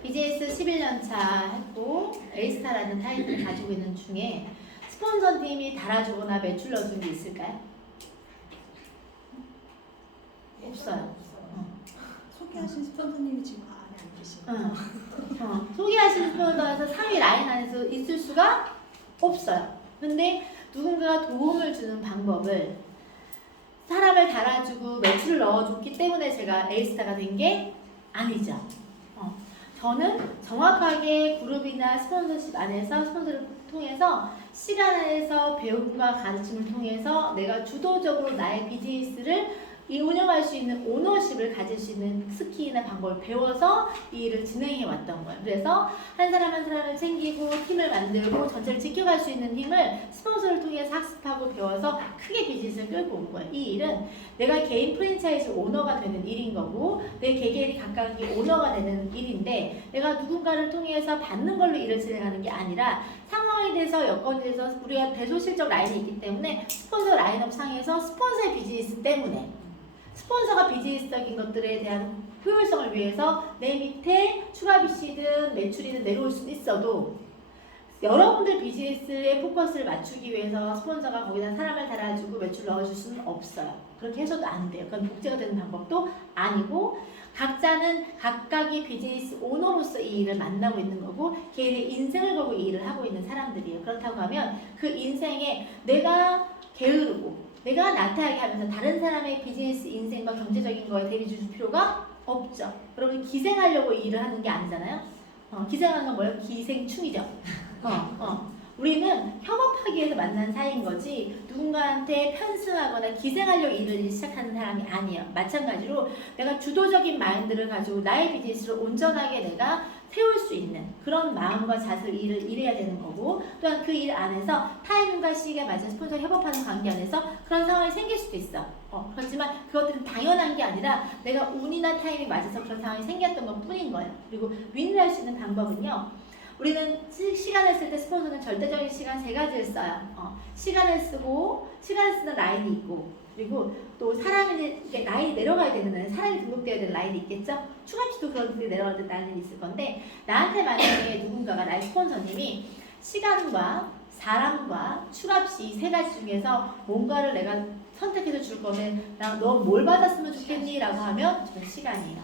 BJS 11년차 했고 에이스타라는 타이틀을 가지고 있는 중에 스폰서님이 달아주거나 매출 넣어준 게 있을까요? 없어요. 소개하신 스폰서님이 지금 안에 안 계시고, 소개하신 스폰서에서 상위 라인 안에서 있을 수가 없어요. 근데 누군가가 도움을 주는 방법을, 사람을 달아주고 매출을 넣어줬기 때문에 제가 에이스타가 된 게 아니죠. 저는 정확하게 그룹이나 스폰서십 안에서 스폰서를 통해서 시간 안에서 배움과 가르침을 통해서 내가 주도적으로 나의 비즈니스를 운영할 수 있는 오너십을 가질 수 있는 스킬이나 방법을 배워서 이 일을 진행해 왔던 거예요. 그래서 한 사람 한 사람을 챙기고 팀을 만들고 전체를 지켜갈 수 있는 힘을 스폰서를 통해서 학습하고 배워서 크게 비즈니스를 끌고 온 거예요. 이 일은 내가 개인 프랜차이즈 오너가 되는 일인 거고, 내 개개인이 각각이 오너가 되는 일인데, 내가 누군가를 통해서 받는 걸로 일을 진행하는 게 아니라 상황에 대해서, 여건에 대해서 우리가 대소실적 라인이 있기 때문에 스폰서 라인업 상에서 스폰서의 비즈니스 때문에, 스폰서가 비즈니스적인 것들에 대한 효율성을 위해서 내 밑에 추가 BC든 매출이든 내려올 수는 있어도, 여러분들 비즈니스에 포커스를 맞추기 위해서 스폰서가 거기다 사람을 달아주고 매출 넣어줄 수는 없어요. 그렇게 해서도 안 돼요. 그건 복제가 되는 방법도 아니고, 각자는 각각의 비즈니스 오너로서 이 일을 만나고 있는 거고, 개인의 인생을 걸고 이 일을 하고 있는 사람들이에요. 그렇다고 하면 그 인생에 내가 게으르고 내가 나태하게 하면서 다른 사람의 비즈니스 인생과 경제적인 거에 대리 줄 필요가 없죠. 여러분, 기생하려고 이 일을 하는 게 아니잖아요. 기생하는 건 뭐예요? 기생충이죠. 우리는 협업하기 위해서 만난 사이인 거지, 누군가한테 편승하거나 기생하려고 일을 시작하는 사람이 아니에요. 마찬가지로 내가 주도적인 마인드를 가지고 나의 비즈니스를 온전하게 내가 세울 수 있는 그런 마음과 자세로 일을 일해야 되는 거고, 또한 그 일 안에서 타이밍과 시기에 맞은 스폰서 협업하는 관계 안에서 그런 상황이 생길 수도 있어. 그렇지만 그것들은 당연한 게 아니라 내가 운이나 타이밍이 맞아서 그런 상황이 생겼던 것 뿐인 거예요. 그리고 윈을 할 수 있는 방법은요, 우리는 시간을 쓸 때 스폰서는 절대적인 시간 세 가지를 써요. 시간을 쓰고, 시간을 쓰는 라인이 있고, 그리고 또 사람이 라인이 내려가야 되는, 사람이 등록되어야 되는 라인이 있겠죠? 추가비도 그런 데 내려갈 때 라인이 있을 건데, 나한테 만약에 누군가가 나의 스폰서님이 시간과 사람과 추가비 이 세 가지 중에서 뭔가를 내가 선택해서 줄 거면 너 뭘 받았으면 좋겠니? 라고 하면 저는 시간이에요.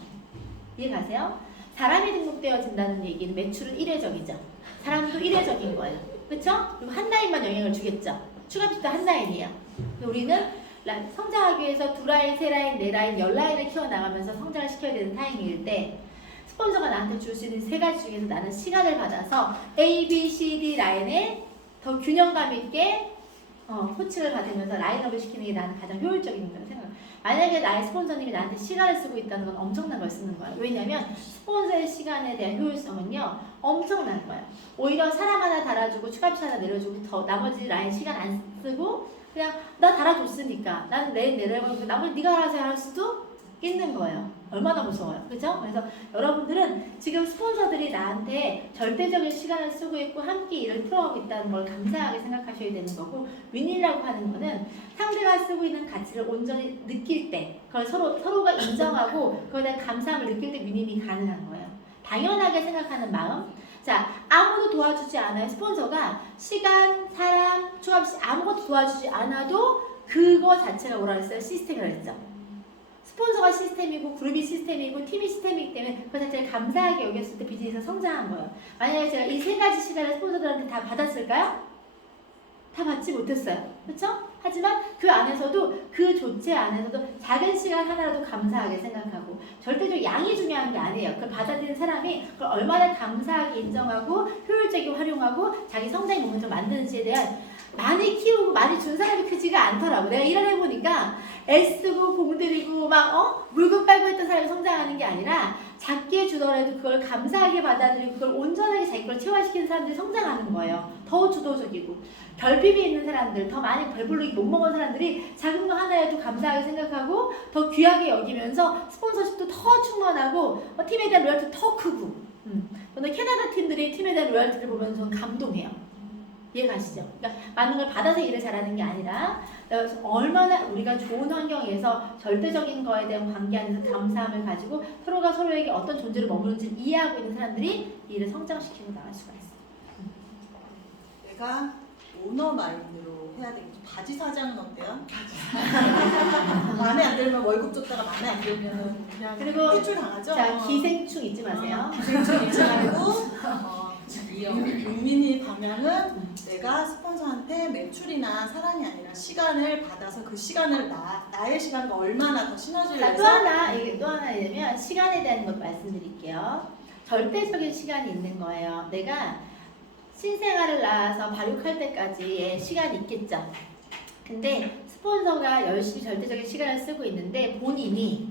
이해가세요? 사람이 등록되어진다는 얘기는 매출은 1회적이죠. 사람도 1회적인 거예요. 그렇죠? 그리고 한 라인만 영향을 주겠죠. 추가비도 한 라인이에요. 근데 우리는 성장하기 위해서 2라인, 3라인, 4라인, 10라인을 키워나가면서 성장을 시켜야 되는 타이밍일 때, 스폰서가 나한테 줄 수 있는 세 가지 중에서 나는 시간을 받아서 A, B, C, D 라인에 더 균형감 있게 코칭을 받으면서 라인업을 시키는 게 나는 가장 효율적인 거라고 생각해요. 만약에 나의 스폰서님이 나한테 시간을 쓰고 있다는 건 엄청난 걸 쓰는 거예요. 왜냐면 스폰서의 시간에 대한 효율성은요, 엄청난 거예요. 오히려 사람 하나 달아주고 추가비 하나 내려주고 더 나머지 라인 시간 안 쓰고 그냥 나 달아줬으니까 나는 내려가고 나머지 네가 알아서 할 수도 있는 거예요. 얼마나 무서워요. 그죠? 그래서 여러분들은 지금 스폰서들이 나한테 절대적인 시간을 쓰고 있고 함께 일을 풀어가고 있다는 걸 감사하게 생각하셔야 되는 거고, 윈이라고 하는 거는 상대가 쓰고 있는 가치를 온전히 느낄 때, 그걸 서로가 인정하고 그거에 대한 감사함을 느낄 때 윈이 가능한 거예요. 당연하게 생각하는 마음. 자, 아무도 도와주지 않아요. 스폰서가 시간, 사람, 추가없이 아무것도 도와주지 않아도 그거 자체가 뭐라 그랬어요? 시스템이라고 했죠. 스폰서가 시스템이고 그룹이 시스템이고 팀이 시스템이기 때문에 그 자체를 감사하게 여겼을 때 비즈니스가 성장한 거예요. 만약에 제가 이 세 가지 시간을 스폰서들한테 다 받았을까요? 다 받지 못했어요. 그렇죠? 하지만 그 안에서도 그 조치 안에서도 작은 시간 하나라도 감사하게 생각하고 절대적 양이 중요한 게 아니에요. 그걸 받아들인 사람이 그걸 얼마나 감사하게 인정하고 효율적이게 활용하고 자기 성장의 모멘텀을 만드는지에 대한 많이 키우고 많이 준 사람이 크지가 않더라고. 내가 일을 해보니까 애쓰고 공들이고 막 물고 빨고 했던 사람이 성장하는 게 아니라 작게 주더라도 그걸 감사하게 받아들이고 그걸 온전하게 자기 걸 체화시키는 사람들이 성장하는 거예요. 더 주도적이고 결핍이 있는 사람들, 더 많이 배부르게 못 먹은 사람들이 작은 거 하나에도 감사하게 생각하고 더 귀하게 여기면서 스폰서십도 더 충만하고 팀에 대한 로열티 더 크고 저는 캐나다 팀들이 팀에 대한 로열티를 보면서 저는 감동해요. 이해가시죠? 그러니까 많은 걸 받아서 일을 잘하는 게 아니라 얼마나 우리가 좋은 환경에서 절대적인 거에 대한 관계 안에서 감사함을 가지고 서로가 서로에게 어떤 존재로 머무는지 이해하고 있는 사람들이 이 일을 성장시키고 나갈 수가 있어요. 내가 오너 마인드로 해야 되겠죠. 바지 사장은 어때요? 마음에 안 들면 월급 줬다가 마음에 안 들면 그냥 그리고 퇴출 당하죠. 자, 기생충 잊지 마세요. 기생충 잊지 말고 윤민이 방향은 내가 스폰서한테 매출이나 사랑이 아니라 시간을 받아서 그 시간을 나의 시간과 얼마나 더 시너지를 자, 내서 또 하나냐면 시간에 대한 것 말씀드릴게요. 절대적인 시간이 있는 거예요. 내가 신생아를 낳아서 발육할 때까지의 시간이 있겠죠. 근데 스폰서가 열심히 절대적인 시간을 쓰고 있는데 본인이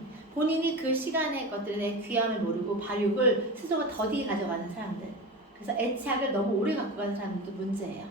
그 시간의 것들에 귀함을 모르고 발육을 스스로가 더디 가져가는 사람들. 그래서 애착을 너무 오래 갖고 가는 사람들도 문제예요.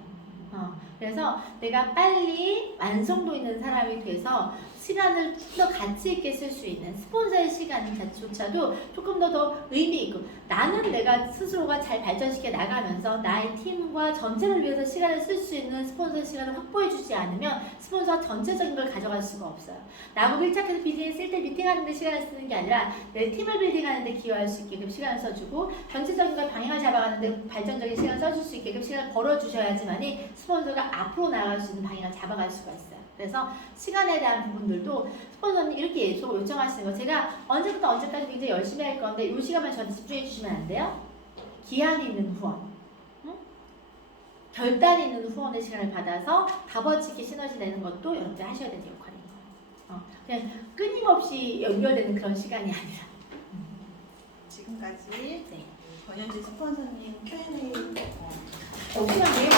그래서 내가 빨리 완성도 있는 사람이 돼서 시간을 좀 더 가치 있게 쓸 수 있는 스폰서의 시간조차도 조금 더 의미 있고 나는 내가 스스로가 잘 발전시켜 나가면서 나의 팀과 전체를 위해서 시간을 쓸 수 있는 스폰서의 시간을 확보해 주지 않으면 스폰서가 전체적인 걸 가져갈 수가 없어요. 나하고 밀착해서 비즈니스 쓸 때 미팅하는 데 시간을 쓰는 게 아니라 내 팀을 빌딩하는 데 기여할 수 있게끔 시간을 써주고 전체적인 걸 방향을 잡아가는 데 발전적인 시간을 써줄 수 있게끔 시간을 벌어주셔야지만이 스폰서가 앞으로 나아갈 수 있는 방향을 잡아갈 수가 있어요. 그래서 시간에 대한 부분들도 스폰서님 이렇게 요청하시는 거 제가 언제부터 언제까지 굉장히 열심히 할 건데 이 시간만 저한테 집중해 주시면 안 돼요? 기한이 있는 후원, 결단이 있는 후원의 시간을 받아서 값어치게 시너지 내는 것도 여러분들 하셔야 되는 역할인 거예요. 그냥 끊임없이 연결되는 그런 시간이 아니라. 지금까지 네. 권현지 스폰서님 Q&A 시간 되게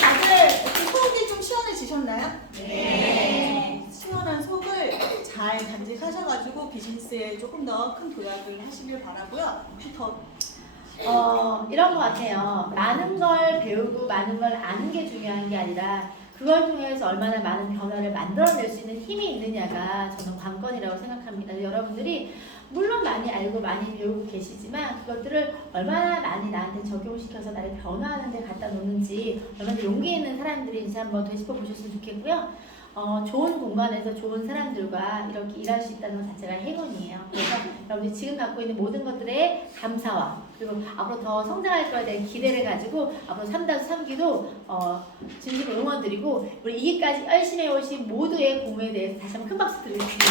많아요. 속이 좀 시원해지셨나요? 네. 시원한 속을 잘 간직하셔가지고 비즈니스에 조금 더 큰 도약을 하시길 바라고요. 혹시 더 이런 것 같아요. 많은 걸 배우고 많은 걸 아는 게 중요한 게 아니라 그걸 통해서 얼마나 많은 변화를 만들어낼 수 있는 힘이 있느냐가 저는 관건이라고 생각합니다. 여러분들이 물론 많이 알고 많이 배우고 계시지만 그것들을 얼마나 많이 나한테 적용시켜서 나를 변화하는 데 갖다 놓는지 얼마나 용기 있는 사람들인지 한번 되짚어 보셨으면 좋겠고요. 좋은 공간에서 좋은 사람들과 이렇게 일할 수 있다는 것 자체가 행운이에요. 그래서 여러분이 지금 갖고 있는 모든 것들에 감사와 그리고 앞으로 더 성장할 거에 대한 기대를 가지고 앞으로 3-3기도 진심으로 응원드리고 우리 이기까지 열심히 해오신 모두의 공에 대해서 다시 한번 큰 박수 드리겠습니다.